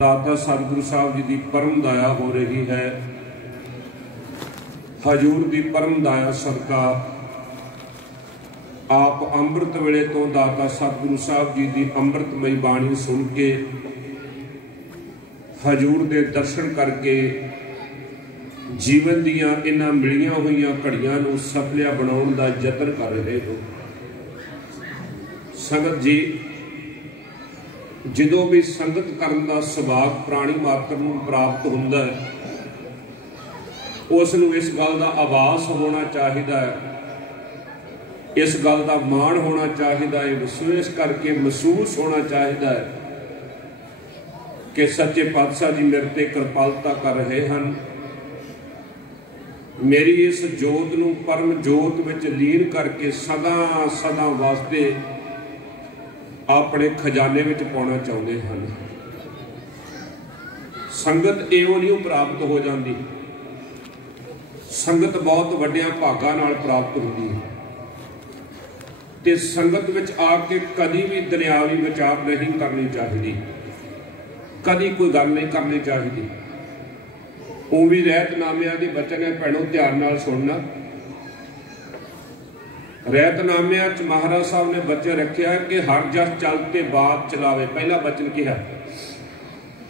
दाता सतगुरु साहब जी की परम दया हो रही है। हजूर की परम दया सदका आप अंमृत वेले तो दाता सतगुरु साहब जी की अंमृतमई बाणी सुन के हजूर के दर्शन करके जीवन दियां इन्हां मिलियां हुई घड़ियां नूं सफलिया बनाउण दा यतन कर रहे हो। संगत जी, ਜਦੋਂ भी संगत करन दा सुभाग प्राणी मात्र नूं प्राप्त हुंदा है, उस नूं इस गल दा आभास होना चाहिदा है, इस गल दा माण होना चाहिदा है, विशेष करके महसूस होना चाहिदा है कि सच्चे पातशाह जी मेरे ते कृपालता कर रहे हैं। मेरी इस जोत नूं परम जोत विच लीन करके सदा सदा वास्ते अपने खजाने में पाना चाहते हैं। संगत इवों नहीं प्राप्त हो जाती, संगत बहुत वड्डियां भागां नाल प्राप्त होती है। ते संगत विच आके कभी भी दुनियावी विचार नहीं करनी चाहिए, कभी कोई गल नहीं करनी चाहिए। वो भी रहतनामियां दे बचन है, भैणों ध्यान नाल सुनना। रहतनामिया च महाराज साहब ने बच्चे रखा कि हर जस चलते बात चलावे। पहला बचन क्या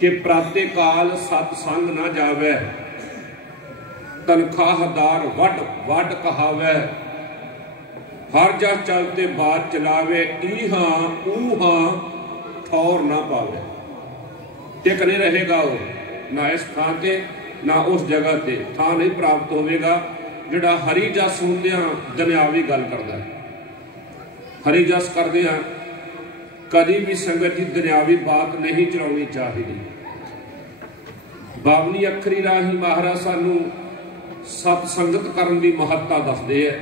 कि प्राते काल सतसंग ना जावे, तनखाहदार वड वड कहावे। हर जस चलते बात चलावे, ईहा ऊहा ठौर ना पावे। टिक नहीं रहेगा वो, ना इस थां ते ना उस जगह ते थां नहीं प्राप्त होवेगा जिहड़ा हरी जस हुंदियां दुनियावी गल करदा है। हरी जस करदियां कदी भी संगत की दुनियावी बात नहीं चलाउणी चाहिए। बावली अखरी राही महाराज सानू सतसंगत करन दी महत्ता दसदे है।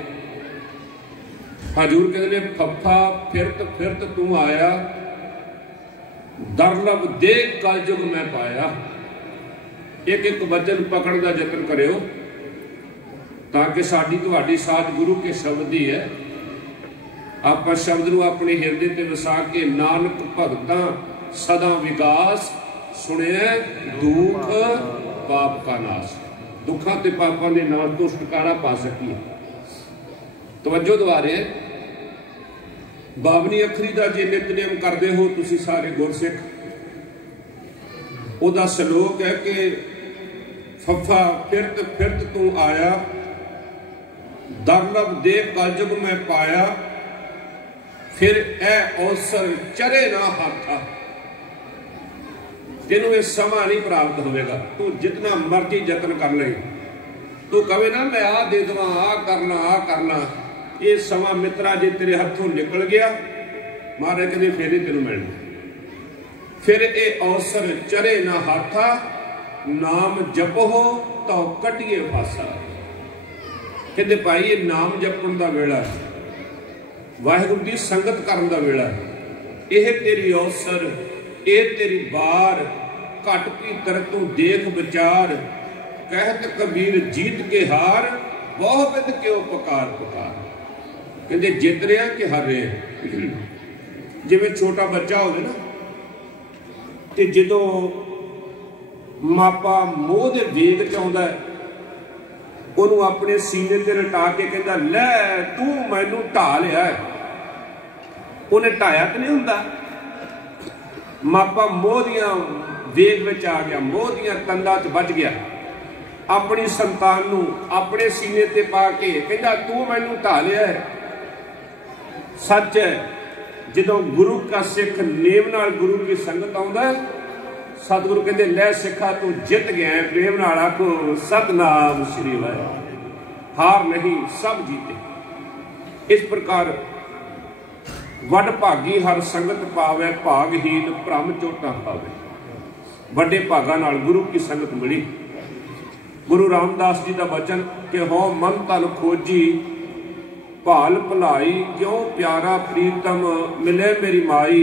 हजूर कहते ने फफा फिरत फिरत तू आया, दरलब दे कलयुग मैं पाया। एक एक वचन पकड़ का यतन करियो ताकि साडी तुहाडी साथ गुरु के शब्द ही है। आप शब्द नूं अपने हिरदे ते वसा के नानक भगतां सदा विकास सुने दुख पाप का नाश। दुखा ते पापां दे नाल तो छुटकारा पा सकीए। तवज्जो द्वारे बावनी अखरी दा जे नितनेम करदे हो तुसी सारे गुरसिख, ओदा सलोक है कि फफा फिरत फिरत तू आया, दरलब दे कलयुग में पाया। फिर ए अवसर चरे ना हाथा। तेनू ये समा नहीं प्राप्त होगा। तू जितना मर्जी यतन कर ले, तू कहे ना मैं आ दे देवां, आ करना, ये समा मित्रा जे तेरे हथों निकल गया, महाराज कहते फिर ही तेनू मिलना। फिर ये अवसर चरे ना हाथा, नाम जपो तो कटिए फासा। कहते भाई ये नाम जपण का वेला है, वाहिगुरू की संगत करन का वेला है। यह तेरी अवसर, ये तेरी बार, घट भीतर तू देख विचार। कहत कबीर जीत के हार, बहु बिद क्यों पुकार पुकार। कहते जित रहे कि हार रहे। जिवें छोटा बच्चा हो ना, ते जदों मापा मोह दे वेग च आउंदा है, ਉਹਨੂੰ अपने सीने ते लटा के कहता लै तू मैनू ढा लिया। उन्हें ढाया तो नहीं हुंदा, मापा मोह दियां वेग विच आ गया, मोह दियां तंदां च बच गया। अपनी संतान नूं अपने सीने ते पा के कहता तू मैनू ढा लिया। सच है, जदों गुरु का सिख नेम नाल गुरु की संगत आउंदा है, सतगुरु कहते लै सिखा तू जित गया है। प्रेम नाल आखो सतनाम श्री वाहिगुरू। हार नहीं सब जीते। इस प्रकार वड भागी हर संगत पावे, भागहीन भ्रम चोटा पावे। वड्डे भागा नाल गुरु की संगत मिली। गुरु रामदास जी का वचन कि हो मन तन खोजी, भाल भलाई क्यों प्यारा प्रीतम मिले मेरी माई।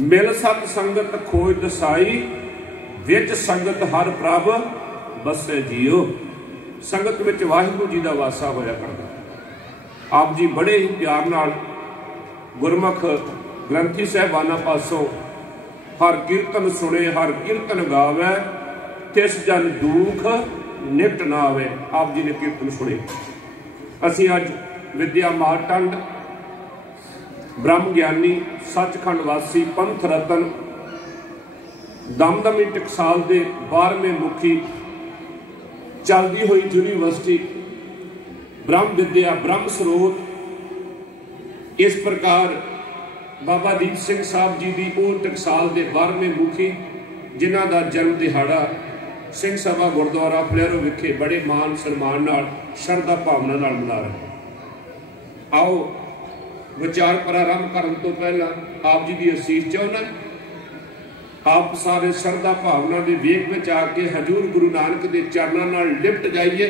मिल सत संगत खोज दसाई, विच संगत हर प्रभ बसे जियो। संगत विच वाहिगुरू जी का वासा होया करदा। आप जी बड़े ही प्यार नाल गुरमुख ग्रंथी साहबाना पासों हर कीर्तन सुने, हर कीर्तन गावे, तिस जन दुख निकट ना आवे। आप जी ने कीर्तन सुने। असी अज विद्या मारटंड ब्रह्म ज्ञानी सचखंड वासी पंथ रतन दमदमी टकसाल के 12वें मुखी चलती हुई यूनीवर्सिटी ब्रह्म विद्या ब्रह्म स्रोत इस प्रकार बाबा दीप सिंह साहब जी की वो टकसाल के 12वें मुखी जिन्हों का जन्म दिहाड़ा सिंह सभा गुरुद्वारा फलेरो विखे बड़े मान सन्मान नाल शरधा भावना नाल मना रहे। आओ विचार प्रारंभ करने तो पहला आप जी की असीस चाहना। आप सारे शरधा भावना के वेग में आके हजूर गुरु नानक के चरणों नाल लिपट जाइए।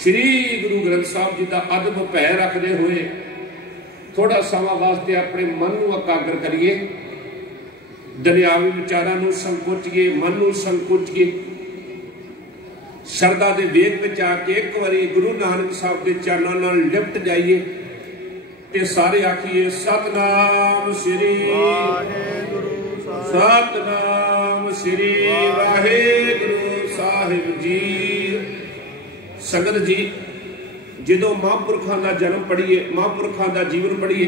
श्री गुरु ग्रंथ साहब जी का अदब भै रखते हुए थोड़ा समा वास्ते अपने मन को एकाग्र करिए, दुनियावी विचारों को संकुचिए, मन को संकुचिए, शरधा के वेग में आके एक बारी गुरु नानक साहब के चरणों नाल लिपट जाइए ते सारे आखिए सतनाम श्री वाहिगुरू, सतनाम श्री वाहिगुरू साहिब जी। संगत जी जो महापुरखों का जन्म पढ़िए, महापुरखों का जीवन पढ़िए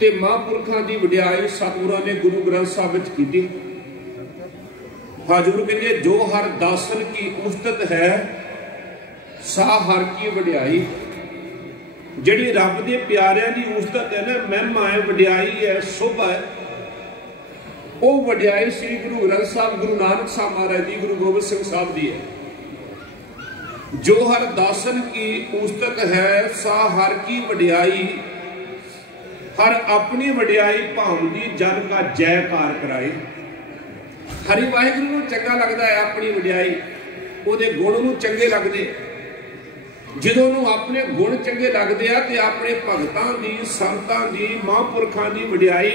तो महापुरखों की वड्याई सतगुरां ने गुरु ग्रंथ साहब विच कीती। हजूर कहिए जो हर दासन की उस्तत है सा हर की वड्याई। जिहड़ी रब दे प्यारियां की उस्तत है ना, महिमा है, वड्याई है, शोभा है, वो वड्याई श्री गुरु ग्रंथ साहब गुरु नानक साहब महाराज जी गुरु गोबिंद सिंह साहब दी है। जो हर दासन की उस्तत है सा हर की वड्याई, हर अपनी वड्याई भावदी जन का जयकार कराए। हरि वाहिगुरू नूं चंगा लगता है अपनी वड्याई, उहदे गुण नूं चंगे लगते। ਜਦੋਂ ਨੂੰ ਆਪਣੇ गुण चंगे लगते हैं तो अपने भगतां की संतां की महापुरखों की वड्याई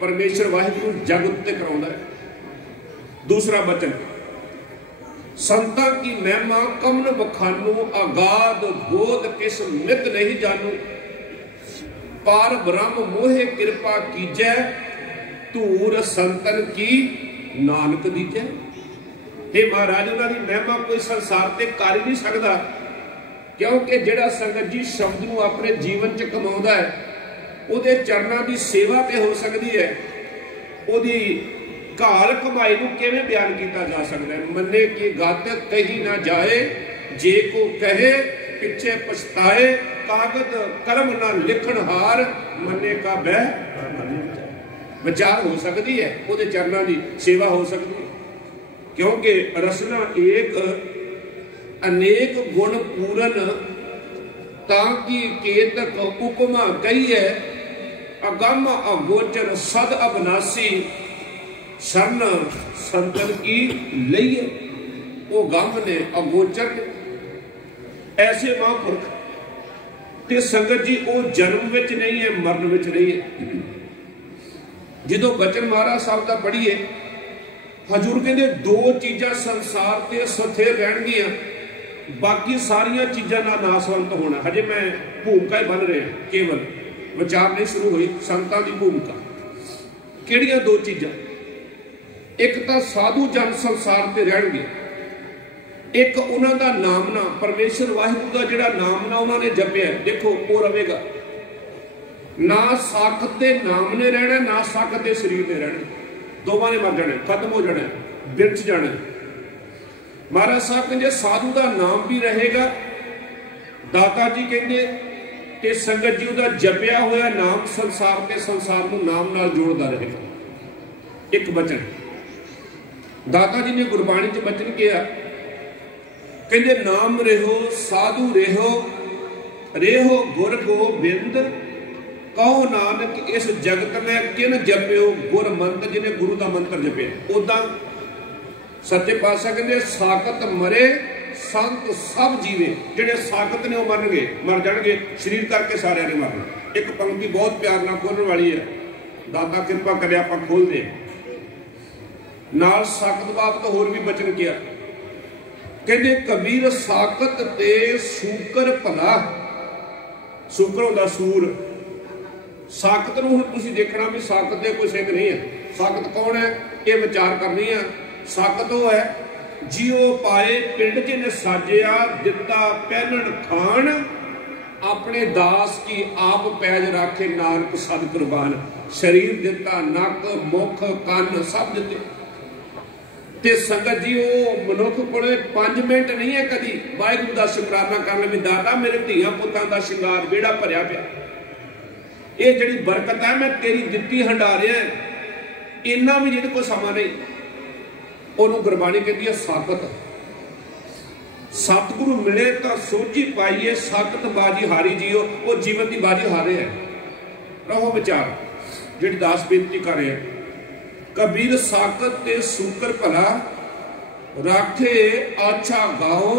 परमेश्वर वाहिगुरू जग उत्ते कराउंदा है। दूसरा वचन संतां की महिमा कमन बखानू आगाध बोध किस मित नहीं जानू, पार ब्रह्म मोहे कृपा कीजै धूर संतन की नानक दीजै। हे महाराज उन्होंने महिमा कोई संसार ते कर ही नहीं सकता, क्योंकि जिहड़ा संगत जी शब्द नूं अपने जीवन च कमाउंदा है उहदे चरणों की सेवा तो हो सकती है, उहदी घाल कमाई नूं किवें बयान किया जा सकता है। मन्ने की गत कही ना जाए, जे को कहे पिछे पछताए, कागज कलम ना लिखण हार, मन्ने का बह विचार हो सकती है, उहदे चरणों की सेवा हो सकती है। क्योंकि रसना एक अनेक गुण पूरन ताकि केतक उपमा कही है, अगम अगोचर सद अविनाशी, शरण संतन की लईए। वो गम ने अगोचर ऐसे महापुरख ते संगत जी वो जन्म विच नहीं है, मरण विच नहीं है। जो बचन महाराज साहब का पढ़िए हजूर कहते दो चीज़ां संसार ते स्थिर रहणगियां, बाकी सारिया चीज़ों का नासवंत होना। हजे मैं भूमिका ही बन रहे केवल विचार नहीं शुरू हुई। संतां की भूमिका किहड़ियां दो चीज़ां, एक तो साधु जन संसार ते रहणगे, एक उन्हां दा नामना परमेश्वर वाहिगुरू का जिहड़ा नामना उन्होंने जपिया देखो वो रहेगा। ना साखत दे नाम ने रहना, ना साखत दे शरीर ने रहना, दोवां ने मर जाना, खत्म हो जाना, बिरछ जाना। महाराज साहब कहते साधु का नाम भी रहेगा, दाता जी कहते कि संगत जी का जपिया हुआ नाम संसार के संसार को नाम नाल जोड़ता रहेगा। एक वचन दाता जी ने गुरबाणी च वचन किया, कहते नाम रेहो साधु रेहो, रेहो गुर गोबिंद, कहो नानक इस जगत में किन जपियो गुर मंत्र, जिन्हें गुरु का मंत्र जपिया। उदा सच्चे पातशाह कहते साकत मरे संत सब जीवे, जिहड़े साकत ने मरनगे मर जाणगे, शरीर करके सारे ने मरना। एक पंक्ति बहुत प्यार नाल खोलण वाली है, दाता कृपा करे आपां खोल दे। नाल साकत बाबत होर भी बचन किया, कहते कबीर साकत ते सूकर भला। सूकर होंदा सूर। साकत नूं हुण तुसीं देखना भी साकत दे कोई सिंह नहीं है। साकत कौन है ये विचार करनी है। साकत वो है जियो पाए पिंड जिन्हें साजिया दिता पहनन खान अपने दास की आप पैज राखे नानक सद कुर्बान। शरीर दिता नक मुख कन सब दिते। ते संगत जी वो मनुख कोले 5 मिनट नहीं है कदी वाहिगुरू दा शुकराना करन भी दाता मेरे धीआं पुत्तां दा शिंगार बेड़ा भरिया पिया। ये जिहड़ी बरकत है मैं तेरी दित्ती हंडा रिहा इन्ना भी जिहदे कोल समा नहीं। ਉਹਨੂੰ ਗੁਰਬਾਣੀ ਕਹਿੰਦੀ ਹੈ ਸਾਕਤ। सतगुरु मिले तो सोझी पाइए साकत बाजी हारी जियो। वो जीवन की बाजी हारे है। रहो विचार जिहड़ी दास बेनती कर रहे हैं। कबीर साकत ते सूकर भला राखे आछा गाओ।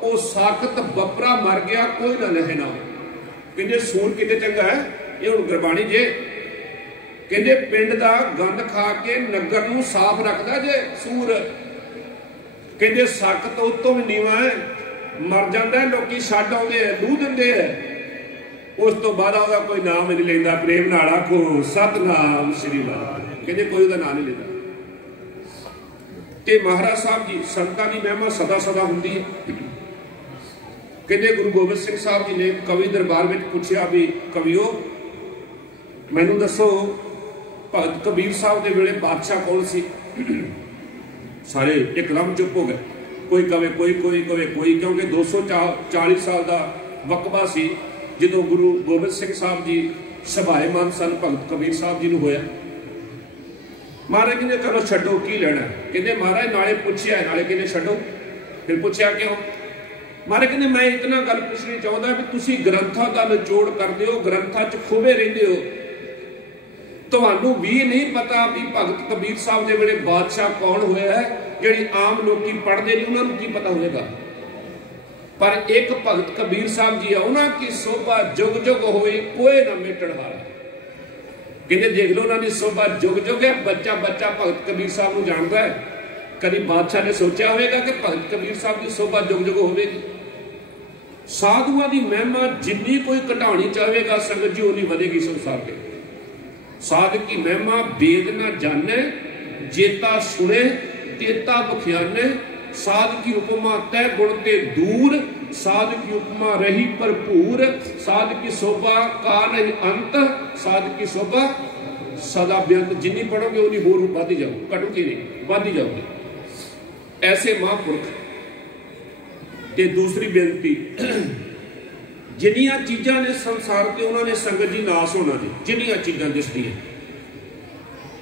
वो साकत बपरा मर गया कोई ना लहे ना। कहते सूर किते चंगा है ये हुण गुरबाणी जे। कहते पिंड दा गंद खा के नगर नूं साफ रखदा जे सूर। कहते साकत उत्तों भी नीवा है मर जाता है लोग छड्ड आउंदे लूह दिंदे है। उस तो बाद ਉਹਦਾ कोई नाम नहीं लेंदा। प्रेम नाल आखो सतनाम श्री वाहिगुरू। कहते कोई ਉਹਦਾ नाम नहीं लेंदा। ते महाराज साहब जी संतां दी महिमा सदा सदा हुंदी है। कहते गुरु गोबिंद सिंह साहब जी ने कवि दरबार में पूछा भी कविओ मैनू दसो भगत कबीर साहब के वेले बादशाह कौन सी। सारे एकदम चुप हो गए। कोई कवे कोई कोई कवे कोई क्योंकि 240 साल का वकबा सी जो गुरु गोबिंद सिंह साहब जी सभाएमान सन भगत कबीर साहब जी होया। महाराज कहते चलो छड्डो की लेना। कहते महाराज नाले पूछया नाले कहते छड्डो। फिर पूछया क्यों। महाराज कहते मैं इतना गल पूछनी चाहता भी तुसी ग्रंथां दा निचोड़ करदे हो ग्रंथां च खुबे रहिंदे हो। ਤੁਹਾਨੂੰ भी नहीं पता भी भगत कबीर साहब के वेले बादशाह कौन होया है। जिहड़ी आम लोग पढ़ते नहीं उन्होंने की पता होगा। पर एक भगत कबीर साहब जी है उन्होंने की शोभा जुग जुग होए कोई ना मिटण वाला। कहते देख लो उन्होंने शोभा जुग जुग है। बच्चा बच्चा भगत कबीर साहब को जानता है। कभी बादशाह ने सोचा होगा कि भगत कबीर साहब की शोभा जुग जुग होगी। साधुआं की महिमा जिन्नी कोई घटानी चाहेगा संगत जी उन्नी वधेगी संसार के। साधक की महिमा वेद न जाने जेता सुने तेता बख्याने। साध की उपमा तय गुण ते दूर साध की उपमा रही भरपूर। साध की शोभा का नहीं अंत साध की शोभा सदा बेअंत। जिन्नी पढ़ोगे उन्नी होर बढ़ती जाओ घटोगी नहीं बढ़ती जाओगे। ऐसे महापुरख ते दूसरी बेनती जिन्नियां चीज़ां ने संसार के उन्होंने संगत जी नाश होना जी जिन्नियां चीज़ां दिसदियां।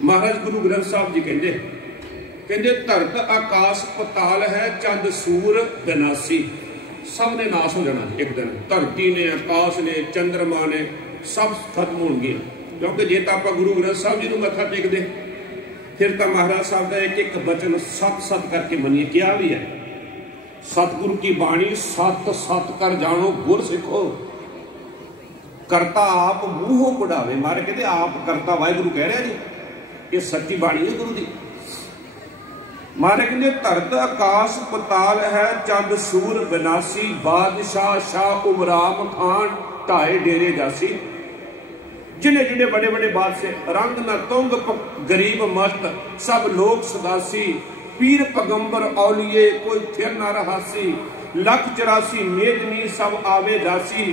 महाराज गुरु ग्रंथ साहब जी कहते धरत आकाश पताल है चंद सूर विनाशी। सब ने नाश हो जाना एक दिन। धरती ने आकाश ने चंद्रमा ने सब खत्म होंगे। क्योंकि जे तो आप गुरु ग्रंथ साहब जी को मत्था टेकते फिर तो महाराज साहब का एक एक वचन सत सत करके मनिए क्या भी है। सतगुरु की बाणी सत सत कर जानो गुर सिखो। करता आप मूहों बढ़ावे। मारे कहते आप करता वाहिगुरु कह रहे जी ये सच्ची बाणी है गुरु की। मारे कहते धरत आकाश पताल है चंद सूर विनाशी। बादशाह शाह उमराम खान ढाए डेरे जासी। जिन्हें जिन्हें बड़े बड़े बादशाह रंग न तुंग गरीब मस्त सब लोग सदासी। पीर पैगंबर औलिए कोई फिर ना रहासी। 184 मेदनी सब आवे दासी।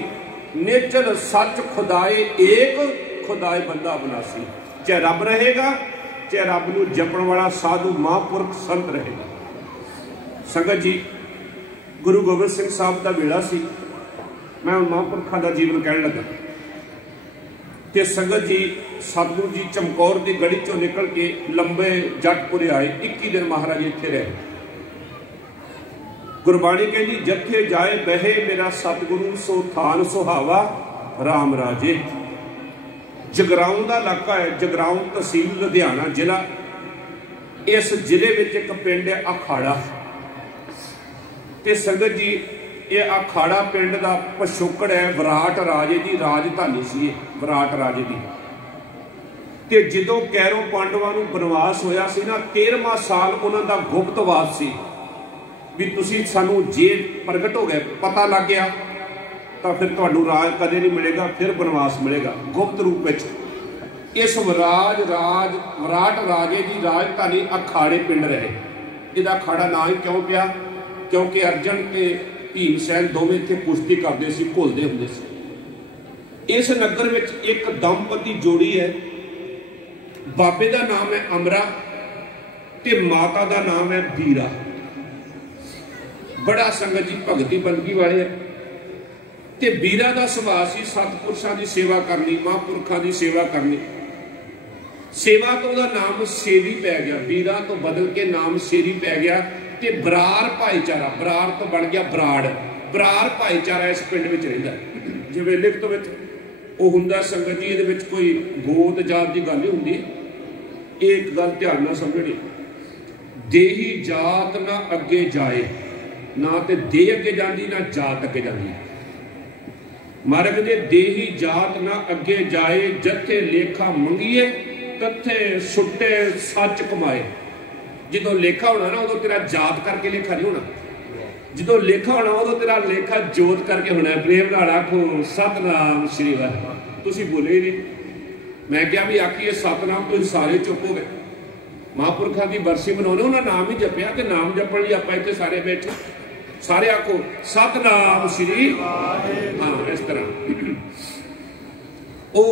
नेचर सच खुदाए एक खुदाए बंदा बनासी। चाहे रब रहेगा चाहे रब नूं जपण वाला साधु महापुरख संत रहेगा। संगत जी गुरु गोबिंद सिंह साहब का वेला सी। मैं महापुरखों का जीवन कहन लगा कि संगत जी सतगुरु जी चमकौर की गढ़ी चो निकल के लंबे जटपुरे आए। 21 दिन महाराज इत्थे रहे। गुरबाणी कहती जथे जाए बहे मेरा सतगुरु सो थान सुहावा राम राजे। जगराऊं का इलाका है। जगराऊं तहसील लुधियाना जिला। इस जिले में एक पिंड है अखाड़ा। ते संगत जी ये अखाड़ा पिंड का पछोकड़ है विराट राजे की राजधानी सी। विराट राजे की ते जदों कैरों पांडवां नूं बनवास होया सी ना 13वां साल उन्हां दा गुप्तवास सी। भी तुसी सानू जे प्रगट हो गए, पता लग गया, तो फिर तुहानू राज कदे नहीं मिलेगा, फिर बनवास मिलेगा गुप्त रूप में। इस विराट राजे की राजधानी अखाड़े पिंड रहे। इसका अखाड़ा ना ही क्यों पिया? क्योंकि अर्जन के भीमसैन दोवें इत्थे कुश्ती करते सी, घुलते हुंदे सी। इस नगर में एक दंपति जोड़ी है, बाबे का नाम है अमरा ते माता का नाम है बीरा। बड़ा संगत जी भगती बंदगी वाले है। ते बीरा का सुभाव सी सतपुरुषों की सेवा करनी, महापुरखों की सेवा करनी। सेवा तो वह नाम सेवी पै गया, बीरा तो बदल के नाम सेरी पै गया। ते बरार भाईचारा, बरार तो बन गया बराड़, बरार भाईचारा इस पिंड में रहिंदा। जिवें लिखत विच वो हुंदा संगत जी, इहदे विच कोई गोत जात की गल नहीं हुंदी। एक गल ध्यान नाल समझणी, देही जात ना अगे जाए, ना ते देह अगे जाती ना जात अगे जाती। महाराज कहते देही जात ना अगे जाए, जथे लेखा मंगीए तथे सुटे सच कमाए। जो लेखा होना ना, उदों तेरा जात करके लेखा नहीं होना। जो लेखा होना उदों तेरा लेखा जोत करके होना। प्रेम नाल आखो सतनाम श्री वाहिगुरू। तुसीं बोले ही नहीं, मैं क्या भी आखिए सतनाम, तुसीं सारे चुप हो गए। महापुरखों की बरसी मनाने उन्होंने नाम ही जपिया, कि नाम जपण लई आपां इत्थे सारे बैठे। सारे आखो सतनाम श्री। हाँ, इस तरह वो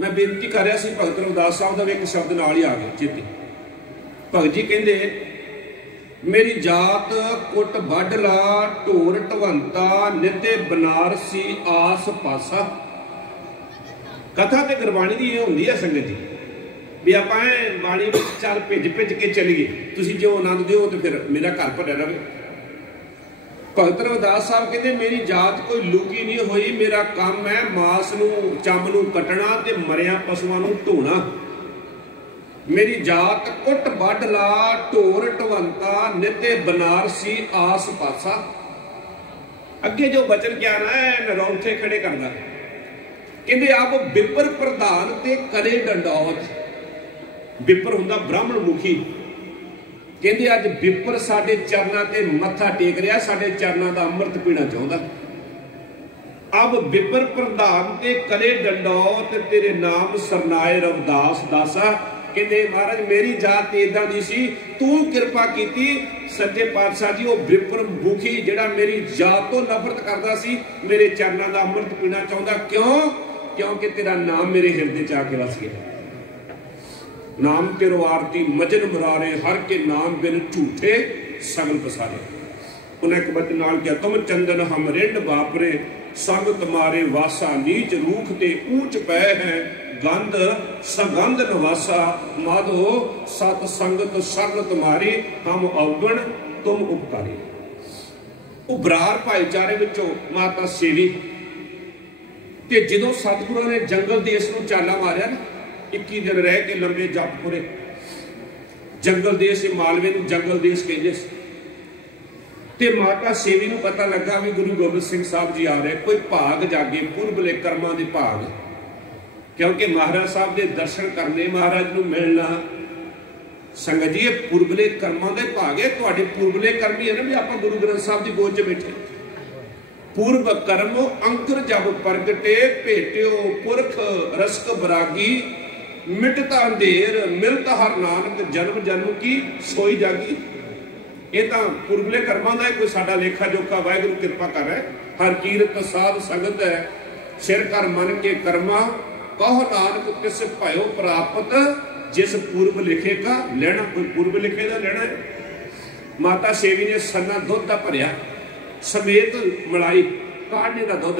मैं बेनती कर रहा सी, भगत रविदास साहब का एक शब्द नाल ही आ गया चेते। भगत जी कहते मेरी जात कुट बाडला, ढोर ढवंता, निते बनारसी आस पासा। कथा तो गुरबाणी की होंगी है संगत जी, भी आप बाणी में चल भिज के चलीए, तुसीं जो आनंद दो तो फिर मेरा घर भरिया रहे। भगत रविदास साहब कहते मेरी जात कोई लुकी नहीं हुई, मेरा काम है मास नूं चम नूं कटना ते मरिया पशुआं नूं ढोना। मेरी जात कुट बाडला, ढोर ढवंता, निते बनारसी आस पासा। अगे जो बचन क्या ना है नरौंठे खड़े करदा, कहते आप बिपर प्रधान ते करे डंडौत। बिपर हुंदा ब्राह्मण मुखी। कहते अज बिपर साडे चरनां ते मत्था टेक रहा, साडे चरनां दा अमृत पीना चाहुंदा। अब बिपर प्रधान ते करे डंडौत, तेरे नाम सरनाए रविदास दासा। कहते महाराज मेरी जात इदां दी सी, तू किरपा कीती सच्चे पातशाह जी। वो बिपर मुखी जिहड़ा मेरी जात तो नफरत करदा सी, मेरे चरनां दा अमृत पीना चाहुंदा। क्यों? क्योंकि तेरा नाम मेरे हिरदे च आके वस गया। नाम तेरो आरती मजन मुरारे, हर के नाम बिन झूठे सगल पसारे। उन्हें एक बचन नाल किया, तुम चंदन हम रिंड बापरे, संग तुम्हारे वासा नीच रूख ते ऊंच पै है, गंध सगंध नवासा, माधो सत संगत शरण तुम्हारी, हम अवगण तुम उपकारी। वो बरार भाईचारे विचों माता सेवी ते जदों सतगुरां ने जंगल देश नूं चाला मारिया ना, 21 दिन रह के लंबे जप पुरे। जंगल देश मालवे नूं जंगल देश कहंदे सी। ते माता सेवी नूं पता लगा भी गुरु गोबिंद सिंह साहब जी आ रहे, कोई भाग जागे पुरबले कर्मां दे भाग। क्योंकि महाराज साहब के दर्शन करने, महाराज नूं मिलना, संगत जी पुरबले कर्मां दे भाग है। तुहाडे पुरबले कर्म ही है ना भी आपां गुरु ग्रंथ साहब की गोद च बैठे। पूर्व कर्म अंकुर जब प्रगटे, भेटियो पुरख रसक बरागी, मिटता अंधेर मिलता हर नानक, जन्म जन्म की सोई जागी। ये तो पुरबले कर्मां दा कोई साडा लेखा जोखा वाहिगुरू कृपा कर रहा है। हर कीरत साध संगत है, सिर कर मन के कर्मा, कहो नानक तिस भयो प्राप्त, जिस पूर्व लिखे का लेना। कोई पूर्व लिखे का लेना है। माता सेवी ने सन्ना दुध का भरिया समेत मलाई काढ़ने का दुध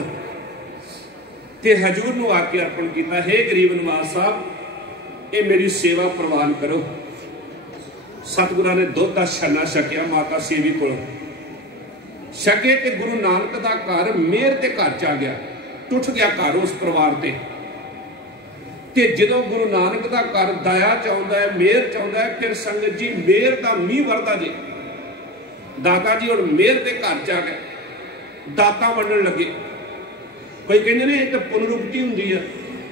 ते हजूर नूं आके अर्पण किया, हे गरीब नवाज साहब ये मेरी सेवा प्रवान करो। सतगुरां ने दुध का छन्ना छकिया माता सेवी को छके ते गुरु नानक का घर मेहर ते घर च आ गया, टुट गया घर उस परिवार ते। ते जदों गुरु नानक का घर दया चाहुंदा है, मेहर चाहुंदा है, फिर संगत जी मेहर का मीह वरदा जे। दाता जी हुण मेहर के घर च आ गए, दाता वंडण लगे। कोई कहते ने एक पुनरुक्ति हुंदी है,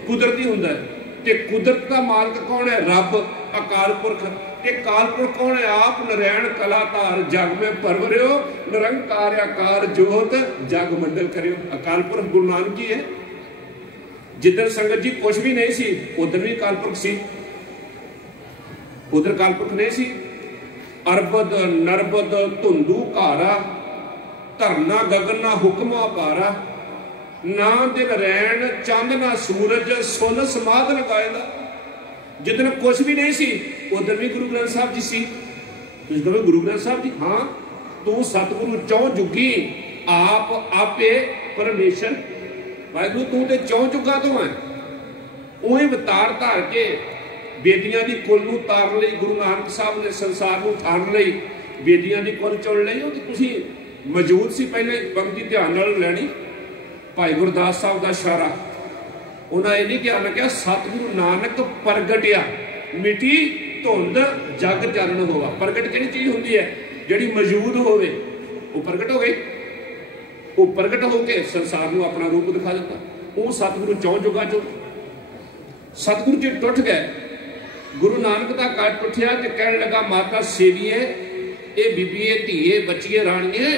कुदरती हुंदा है। ते कुदरत का मालक कौन है? रब अकाल पुरख। कि कालपुरख कौन है? आप नारायण कलाधार जग में परवरियो, निरंकार आकार जोत जग मंडल करियो। अकाल पुरख गुरु नानक जी है। जिधर संगत जी कुछ भी नहीं सी उधर भी अकाल पुरख सी, उधर अकाल पुरख नहीं सी। अरबद नरबद धुंदू कारा, धरना गगन ना हुक्मा पारा, ना दिन रैन चंद ना सूरज, सुन समाध लगाएगा। जिधर कुछ भी नहीं सी उधर भी गुरु ग्रंथ साहब जी सी। तुम कहो गुरु ग्रंथ साहब जी, हाँ तू सतगुरु चौ जुगी आप आपे परमेश्वर वाहिगुरु, तू तो चौ जुगा तो है। उही अवतार धार के बेदियां की कुल नूं तारन लई गुरु नानक साहब ने संसार नूं ठारन लई बेदियां की कुल चुन लई। वो तुसीं मौजूद सी, पहले पंक्ति ध्यान नाल लैनी। भाई गुरदास साहब का इशारा उन्हें यह नहीं क्या लग्या, सतगुरु नानक प्रगटिया मिटी धुंध जग चानण होवा। प्रगट किहड़ी चीज हुंदी है? जिहड़ी मौजूद होवे वो प्रगट हो गई, वो प्रगट होकर संसार नूं अपना रूप दिखा दिता। वो सतगुरु चौं जुगां चों सतगुरु जी टुट गए। गुरु नानक का काट टुटिया तो कहने लगा, माता सेवीए, ये बीबीए, धीए, बच्चीए, राणीए,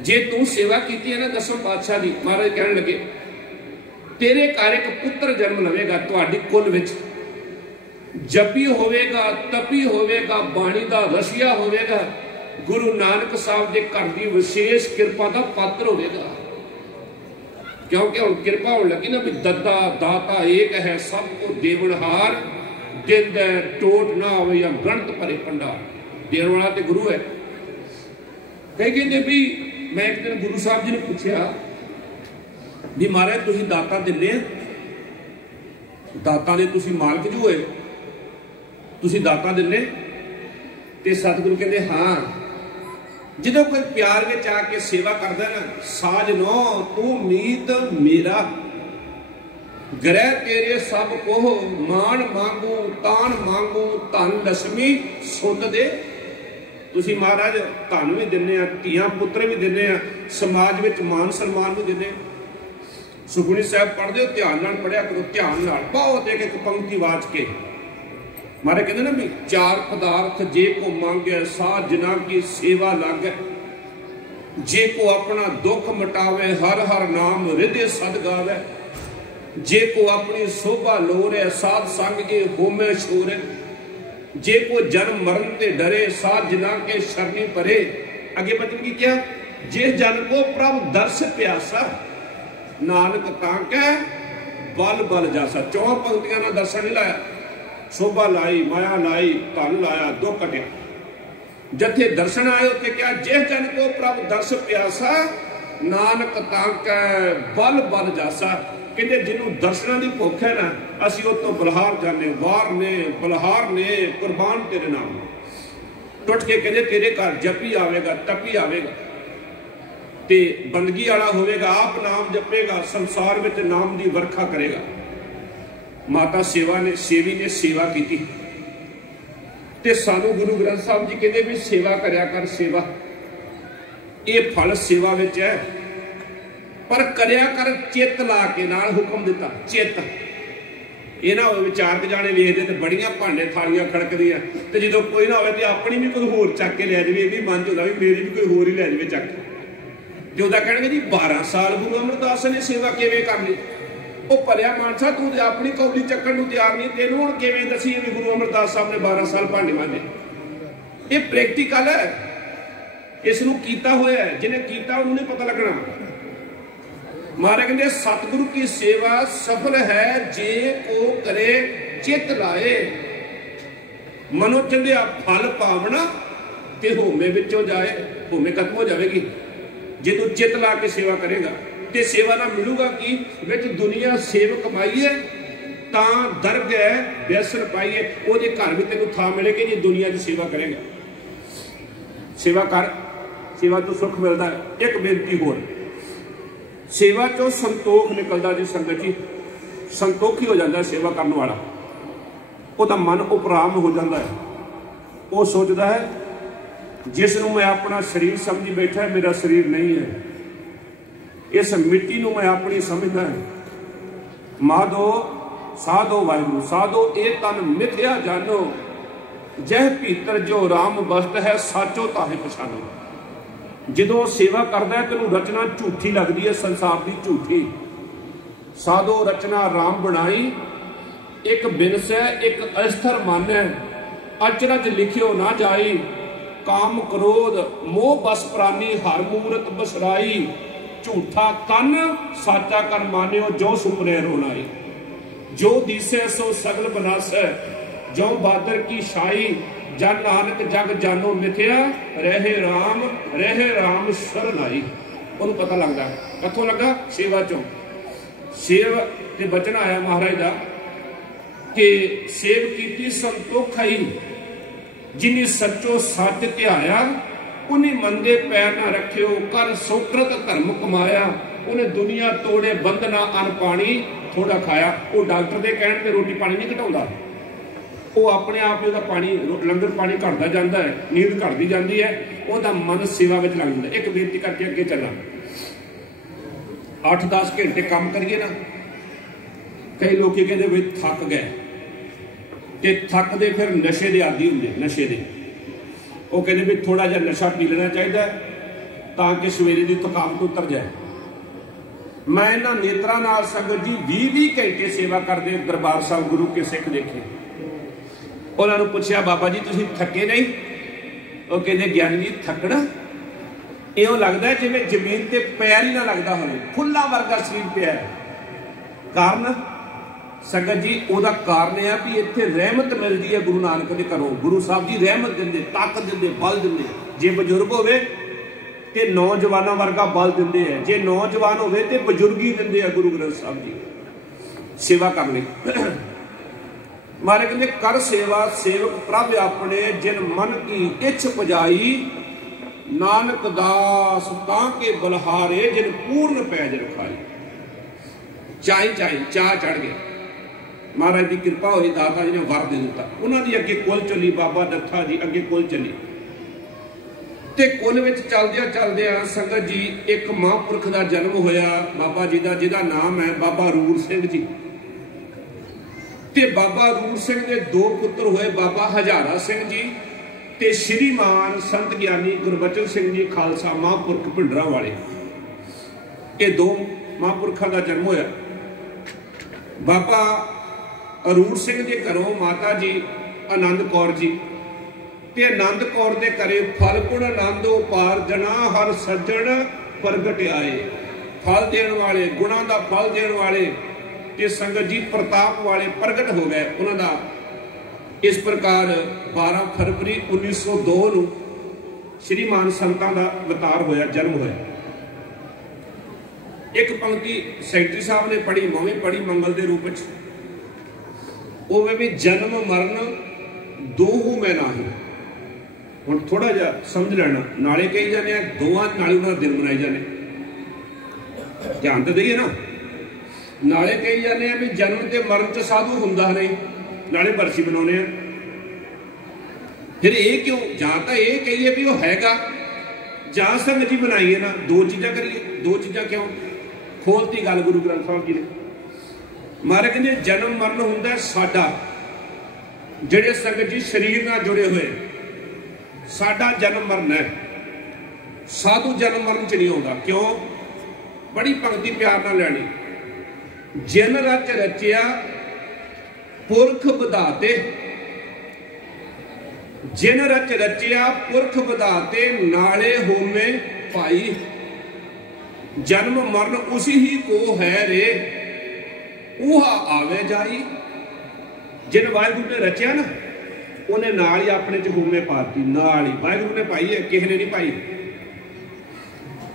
जे तू सेवा की है ना दसम पातशाह की। महाराज कहने लगे, तेरे घर एक पुत्र जन्म लवेगा, तुहाडी कुल विच जपी होवेगा, तपी होवेगा, बाणी का रसिया होवेगा, गुरु नानक साहब के घर की विशेष कृपा का पात्र होवेगा। क्योंकि हम कृपा होने लगी ना भी दद्दा दाता एक है, सबको देवनहार, दिन टोट ना हो या गणत भरे भंडार। देने वाला तो गुरु है। कई कहते भी, मैं एक दिन गुरु साहब जी ने पूछा भी महाराज तुसीं दाता दिंदे, दाता दे तुसीं मालक जो होए, तुसीं दाता दिंदे? ते सतगुरु कहते हाँ। जो कोई प्यार में आके सेवा करता ना, साजनो तू मीत मेरा, ग्रह तेरे सब को मान मांगू, तान मांगू, धन लक्ष्मी सुन दे। तुसीं महाराज धन भी दिंदे आ, धीआं पुत्र भी दिंदे आ, समाज में मान सन्मान भी दिंदे। सुखमनी साहब पढ़ते हो, ध्यान नाल पढ़िया करो, ध्यान नाल बहुत एक एक पंक्ति वाच के। मारे कहते ना भी चार पदार्थ जे को मांगे साध जना की सेवा लागे, जे को अपना दुख मिटावे हर हर नाम हृदय सद गावे, जे को अपनी शोभा लोरे साध संग के होमे छोरे, जे को जन्म मरण ते डरे साध जना के शरणी परे। आगे बचन की क्या? जे जन को प्रभु दर्श प्यासा, नानक तांकै बल बल जासा। चौं पंक्तियां ना दर्शन नहीं लाया, शोभा लाई, माया लाई, धन लाया, दुख कटिया। जथे दर्शन आए उत्थे क्या? जिस जन को प्रभु दर्श प्यासा, नानक तांकै बल बल जासा। कहते जिन्हों दर्शनों की भुख है ना, असी उस तो बलहार जाने, वार ने बलहार ने कुर्बान तेरे नाम। टुट के कहते तेरे घर जपी आवेगा, तपी आवेगा, ते बंदगी वाला होवेगा, आप नाम जपेगा, संसार में नाम की वर्खा करेगा। माता सेवा ने सेवी ने सेवा की ते सानू गुरु ग्रंथ साहब जी कहते भी सेवा करया कर। सेवा ये फल सेवा विच है, पर करया कर चित ला के, नाल हुक्म दिता चित। ये ना हो चार जाने वेखते तो बड़ियां भांडे थालियां खड़कदियां, तो जो कोई ना हो तो अपनी भी कोई होर चक के लै जाए, ये भी मन होता भी मेरी भी कोई होर ही लै जाए चक। जो कहणगे जी 12 साल गुरु अमरदास ने सेवा किवें कर ली। वो भलिया मानसा तू अपनी कौली चक्कण नूं तैयार नहीं, तेनू हुण किवें दसी भी गुरु अमरदास साहब ने 12 साल भांडे मांजे। ये प्रैक्टिकल है, इसनूं कीता होया है, जिन्हें कीता उन्होंने नहीं पता लगना। महाराज कहते सतगुरु की सेवा सफल है जे को करे चित लाए, मनो चंदिया फल पावना ते होमे विचों जाए। होमे खत्म हो जाएगी जे तू चित ला के सेवा करेगा। ते सेवा ना मिलूगा कि विच दुनिया सेवक कमाईए तां दर्ग है व्यसन पाइए, ओहदे घर भी तेनू थां मिलेगी जी दुनिया की सेवा करेगा। सेवा कर, सेवा तो सुख मिलता है। एक बेनती होर, सेवा चो संतोख निकलता जी संगत जी, संतोखी हो जाता है सेवा करने वाला, उसका मन उपराम हो जाता है। वो सोचता है जिसनों मैं अपना शरीर समझी बैठा है मेरा शरीर नहीं है, इस मिट्टी को मैं अपनी समझदा है। माधो साधो वाहिगुरू साधो ए तन मिथ्या जानो, जह भीतर जो राम बसत है साचो ताहे पछानो। जो सेवा करता है तेन रचना झूठी लगती है, संसार की झूठी। साधो रचना राम बनाई, एक बिनस है एक अस्थिर मन है। अचरज लिखियो ना जाई, काम क्रोध मोह बस प्राणी हर मूरत बसराई। झूठा तन साचा कर मानियो, जो सुमरे रोनाई। जो दिसे सो सगल बनासै, जो बादर की शाई। जन नानक जग जानो मिथ्या, रहे राम शरनाई। उन्होंने पता लगता कथों लगा, सेवा चो। सेव ते बचन आया महाराज का कि सेव कीती संतोखाई, जिन्हें सचो सच ध्याया। उन्हें मंदे पैर ना रखियो, कर सोकृत धर्म कमाया। उन्हें दुनिया तोड़े बंधना अन पानी थोड़ा खाया। वो डॉक्टर के कहने पर रोटी पानी नहीं घटाता, वो अपने आप ही पानी लंगर पानी घटता जाता है, नींद घटती जाती है, वह मन सेवा में लग जाता है। एक बेनती करके अगे चलना, 8-10 घंटे काम करिए ना। कई लोग कहते भी थक गए, ते थकते फिर नशे के आदी होंगे। नशे के वो कहते भी थोड़ा जहा नशा पी लेना चाहिए ताकि सवेरे की थकावट उतर जाए। मैं इन्हों नेत्रा नाल संगत जी 20-20 घंटे सेवा करते दरबार साहब गुरु के सिख देखे। उन्होंने पूछा बाबा जी तुम थके नहीं? वो कहते ज्ञानी जी थकना इं लगता है जिवें जमीन ते पैर ही ना लगता हो, फुल्ला वर्गा शरीर पिया। कारण संगत जी वह कारण है भी इत्थे रहमत मिलती है गुरु नानक के घरों। गुरु साहब जी रहमत देंदे, ताकत देंदे, बल देंदे। जे बजुर्ग होवे ते नौजवानों वर्गा बल देंदे है, जे नौजवान होवे ते बजुर्गी देंदे है गुरु ग्रंथ साहब जी सेवा करने। मारे कहते कर सेवा सेवक प्रभ अपने, जिन मन की इच्छ पुजाई। नानक दास ताके बलहारे, जिन पूर्ण पैज रखाई। चाई चाह चढ़ गया, महाराज की कृपा हुई, दाता जी ने वर दे दिता। उन्होंने अगे कुल चली, बाबा दत्ता जी अगे कुल चली। ते कुल में चलदिया संगत जी एक महापुरख का जन्म होया बाबा जी का, जिहदा नाम है बाबा रूर सिंह जी। ते बाबा रूर सिंह के 2 पुत्र हुए, बाबा हजारा सिंह जी ते श्रीमान संत ज्ञानी गुरबचन सिंह जी खालसा महापुरख भिंडरा वाले। ये 2 महापुरखों का जन्म होया। बाबा रूर सिंह के घरों माता जी आनंद कौर जी, ते आनंद कौर के घरे फलगुण आनंद उपार जना हर सज्जण प्रगट आए। फल देने वाले, गुणों का फल देने वाले ते संगत जी प्रताप वाले प्रगट हो गए। उन्होंने इस प्रकार 12 फरवरी 1902 को श्रीमान संतां का अवतार होया, जन्म होया। एक पंक्ति सैकटरी साहब ने पढ़ी, मैं भी पढ़ी मंगल के रूप में। भी जन्म मरण दो मैं ना ही। हुण थोड़ा जा समझ लेना, नाले कही जाने दोवां नाले उन्हां दिन मनाए जाने, ध्यान तो दईए ना। नाले कही जाने भी जन्म ते मरण च साधु हुंदा नहीं, नाले बरसी मनाउने आ। फिर ये क्यों? जां तां ये कहिए भी वो हैगा, जां संगत जी बनाइए ना। 2 चीज़ां करिए, 2 चीज़ां क्यों? खोलती गल गुरु ग्रंथ साहब जी ने। महाराज कहते जन्म मरण हुंदा साडा, जिहड़े संगत जी शरीर नाल जुड़े हुए, साडा जन्म मरण है। साधु जन्म मरण च नहीं आउंदा। क्यों? बड़ी पंक्ति प्यार नाल लैनी। जिन रच रचिया पुरख विधाते, जिन रच रचिया पुरख विधाते, नाले होमे भाई। जन्म मरण उसी ही को है रे, ऊहा आवे जाई। जिन वाहिगुरु ने रचिया ना, उन्हें नाल ही अपने च होमे पाती, नाल ही वाहिगुरु ने पाई है, किसी ने नहीं पाई।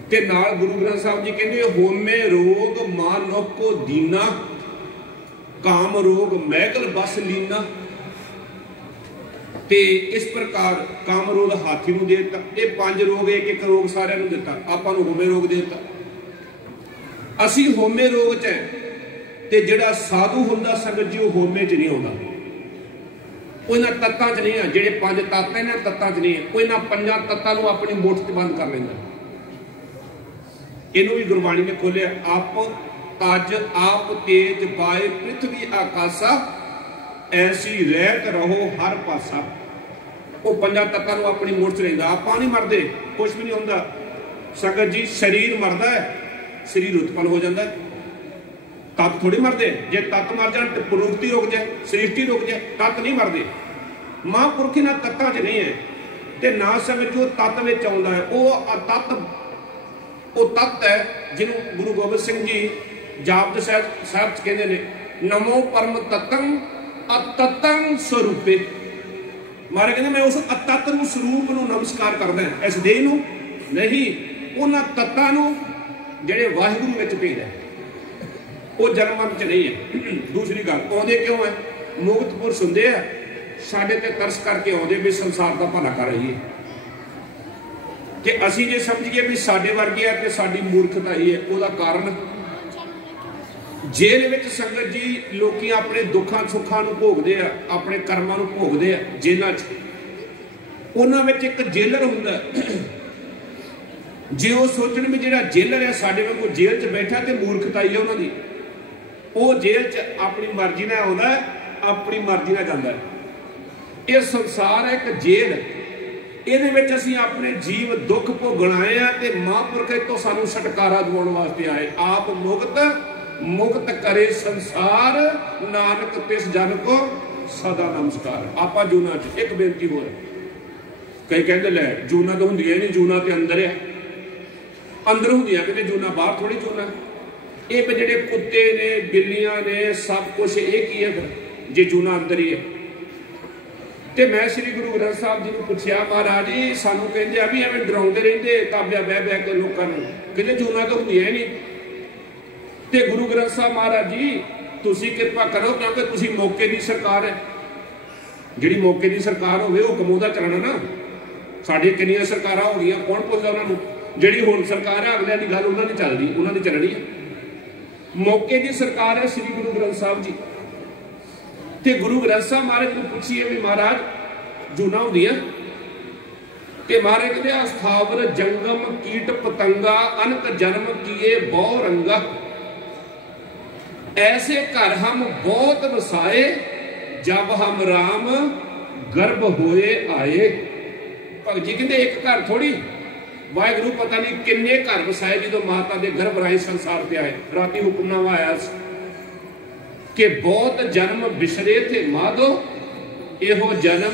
ते नाल गुरु ग्रंथ साहब जी कहते होमे रोग मानुख को दीना, काम रोग मैगल बस लीना। ते इस प्रकार काम रोग हाथी नूं दे दिता, ये 5 रोग एक एक रोग सारिਆਂ ਨੂੰ ਦਿੱਤਾ, ਆਪਾਂ ਨੂੰ ਹੋमे रोग दे दिता। ਅਸੀਂ ਹੋमे रोग च है, ते जिहड़ा साधु हुंदा संगत जी वो होमे च नहीं आउंदा। उन्हां तत्तां च नहीं है, जिहड़े 5 तत्त इन्हां तत्तां च नहीं है। वो इन्हां 5 तत्तां नूं अपनी मुठ च बंद कर लैंदा। इनू भी गुरबाणी ने खोलिया, आप तज आप तेज बाए पृथ्वी आकाशा, ऐसी रहत रहो हर पासा। वो पंजा तत्तां नूं अपनी मुठ च लैंदा। आपां नहीं मरदे, कुछ भी नहीं हुंदा संगत जी। शरीर मरदा है, शरीर उत्पन्न हो जाता है, तत्त थोड़ी मरदे। जे तत्त मर जाए तो प्रवृत्ति रुक जाए, सृष्टि रुक जाए, तत्त नहीं मरदे। महापुरख इन्हां तत्तां च नहीं है ते ना संगत जो तत्त विच आउंदा है वो तत्त है जिन्हों गुरु गोबिंद सिंह जी जापद साहिब च कहंदे ने, नमो परम तत्तं अतत्तं स्वरूपे। मारे कहते मैं उस अतत्त नूं स्वरूप नूं नमस्कार करदा, इस देह नूं नहीं, उन्हां तत्तां नूं जिहड़े वाहिगुरू विच भेद है, वो जन्म मरण च नहीं है। दूसरी गल आउंदे क्यों है, मुक्त पुरुष हुंदे आ, साडे ते तरस करके आउंदे भी संसार दा भला कर रही है। कि असीं जे समझिए भी साडे वर्गे है ते साडी मूर्खता ही है। उसदा कारण जेल विच संगत जी लोकी अपने दुखां सुखां नूं भोगदे आ, अपने कर्मां नूं भोगदे आ जेलां च। उन्हां विच एक जेलर हुंदा, जे वो सोचण भी जिहड़ा जेलर है साडे वांगू जेल च बैठा ते मूर्खता ही है उन्हां दी। वो जेल च अपनी मर्जी नाल आउंदा, अपनी मर्जी नाल जांदा है। ये संसार है एक जेल, ਇਹਦੇ ਵਿੱਚ ਅਸੀਂ ਆਪਣੇ ਜੀਵ दुख भोगण आए हैं ते महापुरख तो सानू छुटकारा दिवाउण वास्ते आए। आप मुक्त करे संसार, नानक तिस जन को सदा नमस्कार। आपा जूना च एक बेनती होर, कई कहते लै जूना तो हुंदियां नहीं, जूना तो अंदर है, अंदर हुंदियां किते जूना बाहर थोड़ी जूना। ये जिहड़े कुत्ते ने बिल्लियां ने सब कुछ एक ही है फिर जे जूना अंदर ही है। तो मैं श्री गुरु ग्रंथ साहब जी को पूछा, महाराज जी सानू कहते आ भी एवं डराउंदे रहिंदे ताबिया बह बह के लोगों को, कहते जूना तो हुंदियां नहीं। तो गुरु ग्रंथ साहब महाराज जी तुसी किरपा करो, क्योंकि तुसी मौके की सरकार है, जिहड़ी मौके की सरकार होवे हुकम उहदा चलना ना। साडी किन्नियां सरकारां हो गईयां, कौन पुछदा उन्हां नूं? जिहड़ी हुण सरकार है अगलियां दी गल उन्हां दी चलदी, उन्हां दी चलनी है। मौके की सरकार है श्री गुरु ग्रंथ साहब जी। ते गुरु ग्रंथ साहब महाराज को पूछिए भी महाराज जूना होंदियां, ते महाराज कहते अस्थावर जंगम कीट पतंगा अनक जन्म किए बहु रंगा, ऐसे घर हम बहुत वसाए जब हम राम गर्भ होए आए। भगत जी कहते एक घर थोड़ी, वाहिगुरू पता नहीं किन्ने घर वसाए जो माता के गर्भ राही संसार पे आए। राती हुक्मनामा आया कि बहुत जन्म बिसरे थे माधो, एहो जन्म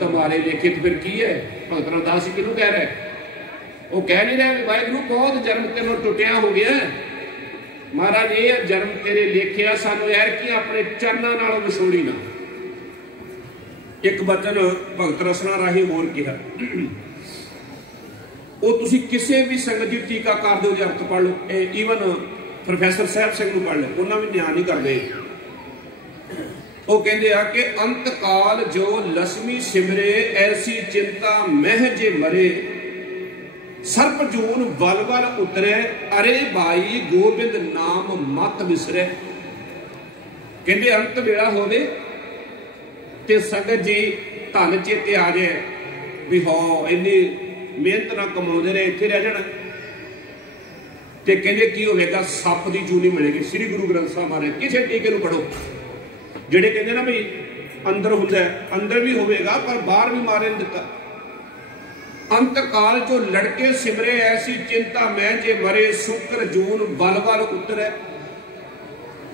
तुम्हारे लिखित। फिर की है भगत रविदास जी किनू कह रहे, वो कह नहीं रहे वाहिगुरू बहुत जन्म तेनों टुटिया हो गया, महाराज ये जन्म तेरे लिखिया, सानू यार की अपने चरणों नालों विछोड़ी ना। एक वचन भगत रसना राही होर कहा, वो तुसी किसी भी संगत जी टीकाकार दे अर्थ पढ़ लो, ईवन प्रोफैसर साहब सिंह नूं पढ़ लो, उन्होंने भी न्याय नहीं करते। वो कहते हैं कि अंत काल जो लक्ष्मी सिमरे ऐसी चिंता मह जे मरे, सर्प जून वल वल उतरे अरे भाई गोबिंद नाम मत विसरे। कहते अंत वेला होवे ते संगत जी धन चेते आ जाए भी हाँ इन्नी मेहनत ना कमाते रहे इत्थे रह जाना, ते कहते की होगा सप की जूनी मिलेगी। श्री गुरु ग्रंथ साहब महाराज किसी टीके नूं पढ़ो, जिहड़े कहते ना भी अंदर हुंदा है, अंदर भी होगा पर बाहर भी मारे नहीं दिता। अंत काल जो लड़के सिमरे ऐसी चिंता मैं जे मरे, शुक्र जून बल बल उतरे।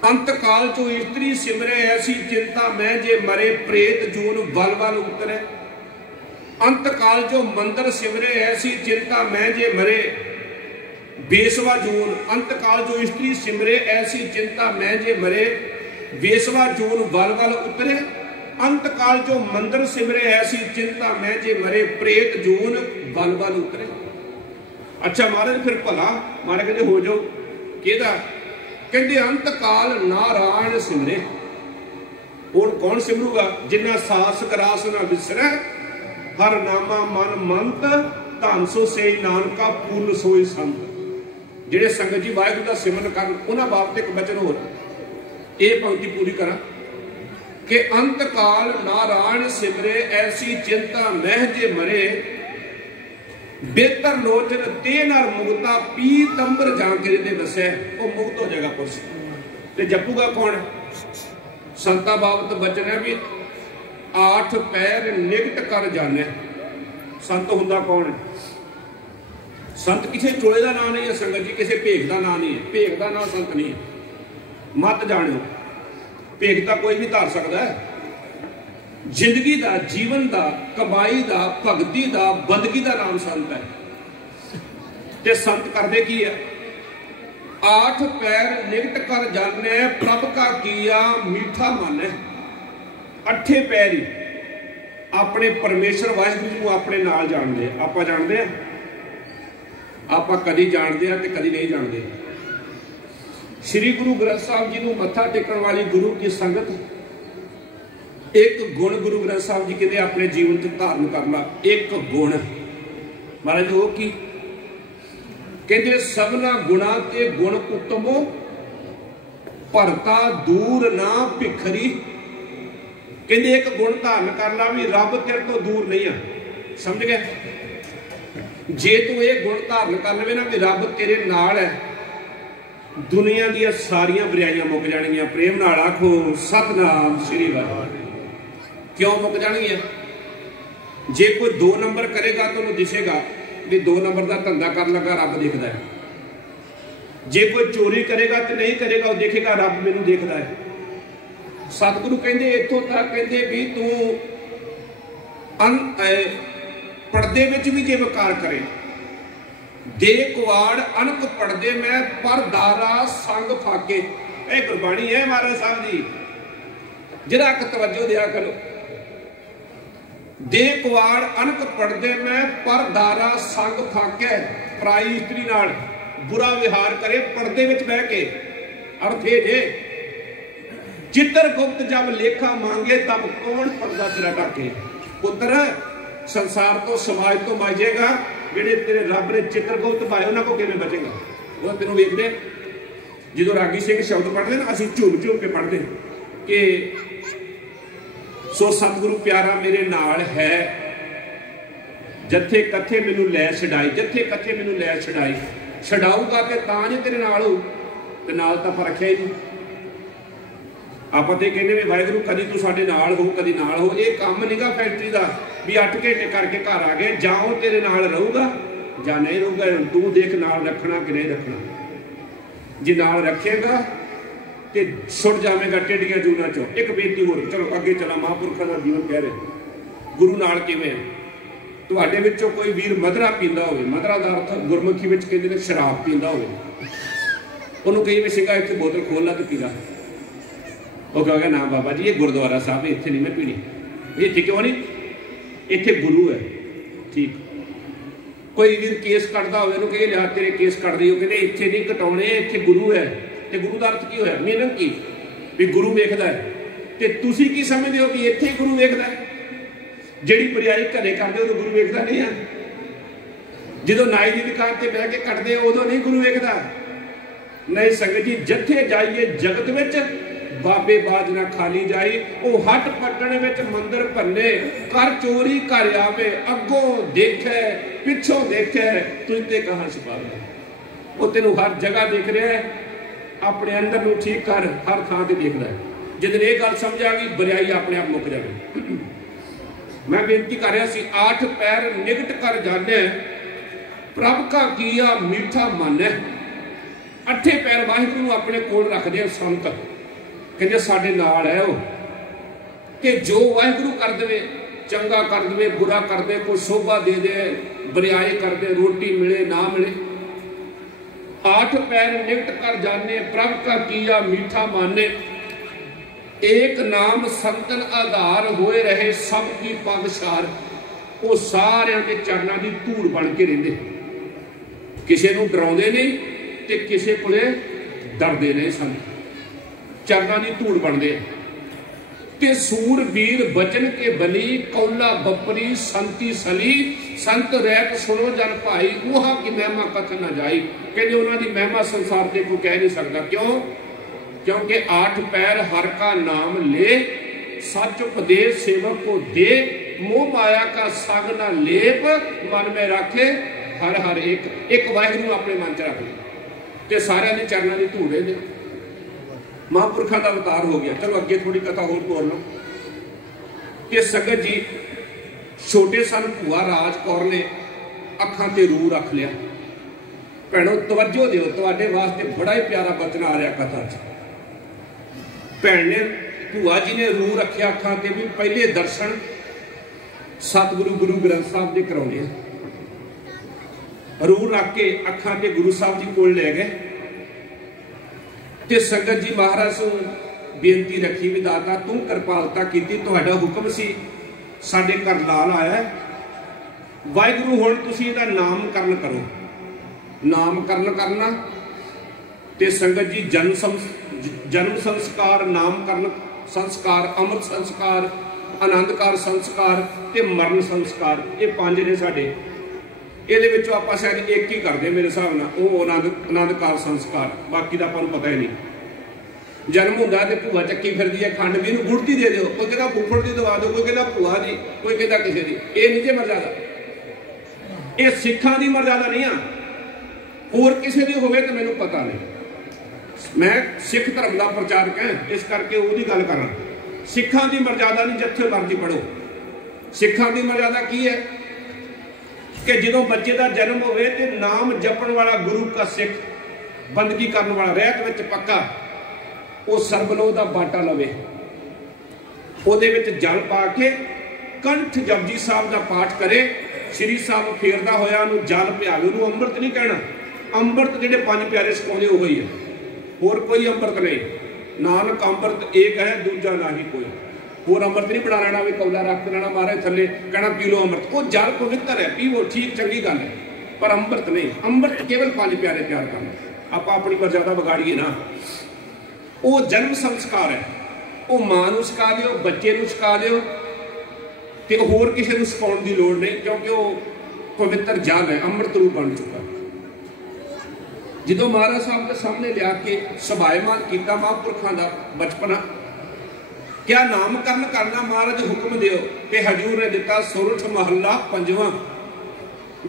अंत काल जो स्त्री सिमरे ऐसी चिंता मैं जे मरे, प्रेत जून बल बल उतरे। अंत काल जो मंदिर सिमरे ऐसी चिंता मैं जे मरे, बेसवा जून। अंत काल जो स्त्री सिमरे ऐसी चिंता मैं जे मरे, बेसवा जून बल बल उतरे। अंत काल जो मंदिर सिमरे ऐसी चिंता मैं जे मरे, प्रेत जून बल बल उतरे। अच्छा महाराज फिर भला महाराज कहते हो जाओ किहदा, कहते अंत काल नारायण सिमरे। हुण कौन सिमरूगा, जिन्ना सास करास ना विसरै, हर नामा मन मंत, धन सो से नानका पूर्ण सोई संत। जिहड़े संगत जी वाहिगुरू दा सिमरन करन उन्हां बाबत एक वचन होर ये पंक्ति पूरी करा कि अंत काल नारायण सिमरे ऐसी चिंता मह जे मरे, बेहतर लोचन ते नर मुक्ता पीतंबर जाके दे बसै। वो मुक्त हो जाएगा पुरुष। ते जपूगा कौन? संता बाबत वचन है भी आठ पैर निकट कर जाने। संत हुंदा कौन है? संत किसी चोले का नाम नहीं है संगत जी, किसी भेख का नाम नहीं है। भेख का नाम संत नहीं है। मत जानियो, भेख तो कोई भी धार सकता है। जिंदगी का, जीवन का, कमाई का, भगती का, बंदगी का नाम संत है। ते संत करते की है? आठ पैर निकट कर जाने प्रभ का किया मीठा मन है। अठे पैर ही अपने परमेश्वर वाहिगुरू को अपने नाल जानते। आप जानते हैं? आप कदी जानते हैं तो कदी नहीं जानते। श्री गुरु ग्रंथ साहब जी को मत्था टेकन वाली गुरु की संगत, एक गुण गुरु ग्रंथ साहब जी कहते अपने जीवन से धारण करना। एक गुण महाराज वो की कहते, सबना गुणा ते गुण उत्तमो भरता दूर ना भिखरी। कहते एक गुण धारण कर ला भी रब तेरे तो दूर नहीं है। समझ गए? जे तू ये गुण धारण कर लवे ना भी रब तेरे नाल है, दुनिया दी सारियां बुराइयां मुक जाणगियां। प्रेम नाल आखो सतनाम श्री वाहिगुरू। क्यों मुक जाणगियां? जे कोई 2 नंबर करेगा तो उन्हें दिसेगा भी 2 नंबर का धंधा कर लगा, रब देखता है। जे कोई चोरी करेगा तो नहीं करेगा, वो देखेगा रब मैनू देखता है। सतगुरु कहते इतों तक कहते भी तू पर्दे विच भी जे वकार करे, दे कुआड़ अनक पड़दे में पर दारा संग फाके। यह गुरबाणी है महाराज साहब जी, जरा तवज्जो दिया करो। दे कुआड़ अनक पड़दे में पर दारा संग फाके। पराई स्त्री नाल बुरा विहार करे पर्दे विच बह के। अर्थ ये जे चित्रगुप्त जब लेखा मांगे तब कौन पर्दा तेरा ढके। पुत्र संसार तो समाज तो माजेगा, जेडे तेरे रब ने चित्रगुप्त पाए उन्होंने को किवें बचेगा? वो तेनों वेखदे जो रागी सिंह शब्द पढ़ते ना, असीं झूम झूम के पढ़ते कि सो सतगुरु प्यारा मेरे नाल है, जथे कथे मैनू लै छड़ाई। जथे कथे मैनू लै छड़ाई, छड़ाऊगा तो तां जे तेरे नाल हो, ते नाल तां पर रखिया ही नहीं। आप तो कहने भी वाहिगुरू कदी तू साडे नाल हो, कदी नाल हो। ये काम नहींगा फैक्ट्री का भी 8 घंटे करके घर आ गए, जाओ तेरे नाल रहूगा या नहीं रहूगा। तू देख नाल रखना कि नहीं रखना। जे नाल रखेगा तो छुट जाएगा टेढ़िया जूना चो। एक बेनती होर, चलो अगे चला। महापुरखों का जीवन कह रहे गुरु नाल किवें। तुहाडे विचों कोई वीर मदरा पींदा होवे, मदरा का अर्थ गुरमुखी विच कहंदे ने शराब पींदा होवे, उहनूं कही भी सिंगा इत्थे बोतल खोल ला ते पी ला। वो कहेगा ना बाबा जी ये गुरुद्वारा साहब इत्थे नहीं मैं पीनी। इत्थे क्यों नहीं? इत्थे गुरु है। ठीक, कोई वीर केस कटदा होवे उहनूं कहे लिया तेरे केस कट रही हो, कहते इत्थे नहीं कटाउणे, इत्थे गुरु है। ते गुरु का अर्थ की होया? मीनिंग की भी गुरु वेखदा है। ते तुसीं की समझदे हो भी इत्थे गुरु वेखदा है? जिहड़ी बरियाई घरे करदे उदों गुरु वेखदा नहीं है? जदों नाई की दुकान ते बह के कटदे उदों नहीं गुरु वेखदा? नहीं संगत जी, जथे जाइए जगत विच बाबे बाज ना खाली जाई। वो हट पट्टण विच मंदिर भन्ने, कर चोरी घर आवे, अगों देखे पिछों देखे, तुझ ते कहां छुपावे। वो तेनों हर जगह देख रहा है, अपने अंदर नूं ठीक कर, हर थां ते देखदा है। जिदन ये गल समझ आ गई, बुराई अपने आप मुक जाए। मैं बेनती कर रहा सी, 8 पैर निकट कर जाने प्रभ का किया मीठा मन है। 8 पैर वाहिगुरू नूं अपने कोल रखदे संत, कहते साडे नाल है वो, कि जो वाहिगुरू कर दे, चंगा कर दे, बुरा कर दे, कोई शोभा दे दे, बरियाई कर दे, रोटी मिले ना मिले। 8 पैर निकट कर जाने प्रभ का किया मीठा माने। एक नाम संतन आधार होए रहे सब की पगशार। वो सारियां के चरणों की धूड़ बन के रहिंदे, किसी नूं डराउंदे नहीं ते किसी कोले डरदे नहीं। संत चरणों की धूड़ बनते ते सूर वीर बचन के बली, कौला बपरी संती सली। संत रहत सुनो जन भाई, उहा की महिमा कथन न जाई। कहते उन्होंने महिमा संसार से कोई कह नहीं सकता। क्यों? क्योंकि 8 पैर हर का नाम ले, सच उपदेश सेवक को दे, मोह माया का संग न लेप, मन में रखे हर हर एक वाहिगुरू अपने मन च रख ले ते सारियां दे चरणों की धूड़ दे। महापुरखों का अवतार हो गया। चलो अगे थोड़ी कथा होर तोड़ लो। कि संगत जी छोटे सन भूआ राज कौर ने अखां ते रू रख लिया। भैनों तवज्जो दिओ, तुहाडे वास्ते बड़ा ही प्यारा बचन आ रहा कथा च। भैन ने भूआ जी ने रू रखे अखां ते भी पहले दर्शन सतगुरु गुरु ग्रंथ साहब के कराने। रू रख के अखां ते गुरु साहब जी कोल ले गए ते संगत जी महाराज को बेनती रखी भी दाता तू कृपालता की, तुहाडा हुक्म सी साडे घर लाल आया, वाहिगुरू हुण तुसीं इहदा नामकरण करो। नामकरण करना ते संगत जी जन्म संस्कार, नामकरण संस्कार, अमृत संस्कार, आनंदकार संस्कार ते मरण संस्कार, ये पांच ने साडे। ਇਹਦੇ ਵਿੱਚੋਂ ਆਪਾਂ शायद एक ही करते मेरे हिसाब ਨਾਲ, ਉਹ आनंदकार संस्कार, बाकी ਦਾ ਆਪਾਂ ਨੂੰ पता ही नहीं। जन्म ਹੁੰਦਾ ਤੇ ਭੂਆ ਚੱਕੀ ਫਿਰਦੀ ਹੈ ਖੰਡ ਵੀ ਨੂੰ ਗੁੜਤੀ ਦੇ ਦਿਓ, ਕੋਈ ਕਹਿੰਦਾ ਫੁੱਫੜ ਦੀ ਦਵਾ ਦਿਓ, ਕੋਈ ਕਹਿੰਦਾ ਭੂਆ ਦੀ, ਕੋਈ ਕਹਿੰਦਾ ਕਿਸੇ ਦੀ। ਇਹ ਨਹੀਂ ਜੇ ਮਰਜ਼ਾਦਾ, ਇਹ ਸਿੱਖਾਂ ਦੀ ਮਰਜ਼ਾਦਾ ਨਹੀਂ ਆ, ਹੋਰ ਕਿਸੇ ਦੀ ਹੋਵੇ ਤਾਂ ਮੈਨੂੰ ਪਤਾ ਨਹੀਂ। ਮੈਂ ਸਿੱਖ ਧਰਮ ਦਾ ਪ੍ਰਚਾਰਕ ਹਾਂ, ਇਸ ਕਰਕੇ ਉਹਦੀ ਗੱਲ ਕਰਾਂ। ਸਿੱਖਾਂ ਦੀ ਮਰਜ਼ਾਦਾ ਨਹੀਂ, ਜਿੱਥੇ ਮਰਜ਼ੀ ਪੜੋ। ਸਿੱਖਾਂ ਦੀ ਮਰਜ਼ਾਦਾ ਕੀ ਹੈ कि जो बच्चे का जन्म होवे ते नाम जपण वाला गुरु का सिख, बंदगी करने वाला, रहत विच पक्का, वो सरबलोह का बाटा लवे, उहदे विच जल पा के कंठ जपजी साहब का पाठ करे, श्री साहब फेरदा होया उहनूं जल पियावे। उहनूं अंमृत नहीं कहना, अंमृत जिहड़े पंज प्यारे सिखाउंदे उही है, होर कोई अंमृत नहीं। नानक अंमृत एक है, दूजा नहीं कोई। होर अमृत नहीं बना लेना भी कौला रख लेना महाराज थले, कहना पी लो अमृत। वो जल पवित्र है, पीवो, ठीक चंगी गल है, पर अमृत नहीं। अमृत केवल पंज प्यारे प्यार करना, आप अपनी मर्यादा बिगाड़िए ना। वो जन्म संस्कार है, वो मां नूं सिखा दिओ, बच्चे नूं सिखा दिओ, ते होर किसी नूं सिखाउण दी लोड़ नहीं, क्योंकि वो पवित्र जल है, अमृत रूप बन चुका। जदों महाराज साहब के सामने लिया के सभायमान किया महापुरखों का बचपना, क्या नामकरण करना, महाराज हुक्म दिओ कि हजूर ने दिता सुरठ महला पंजवां,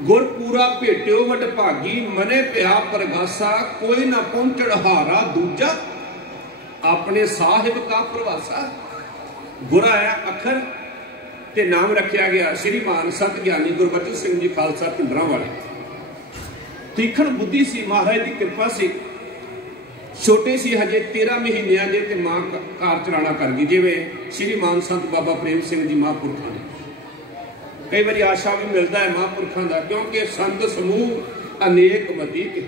गुरपूरा भेटियो वड भागी, मने पिया परगासा, कोई ना पहुंचड़ हारा दूजा, अपने साहिब का प्रवासा। गुरा है अखर ते नाम रखा गया श्री मान सत ज्ञानी गुरबचन सिंह जी खालसा पिंडरा वाले। तीखण बुद्धि सी, महाराज की कृपा सी। छोटे सी हजे 13 महीनों के ते मां कार चलाना कर गई, जिवें श्री मान संत बाबा प्रेम सिंह जी महापुरखों ने। कई बार आशा भी मिलता है महापुरखों का, क्योंकि संत समूह अनेक मतीक,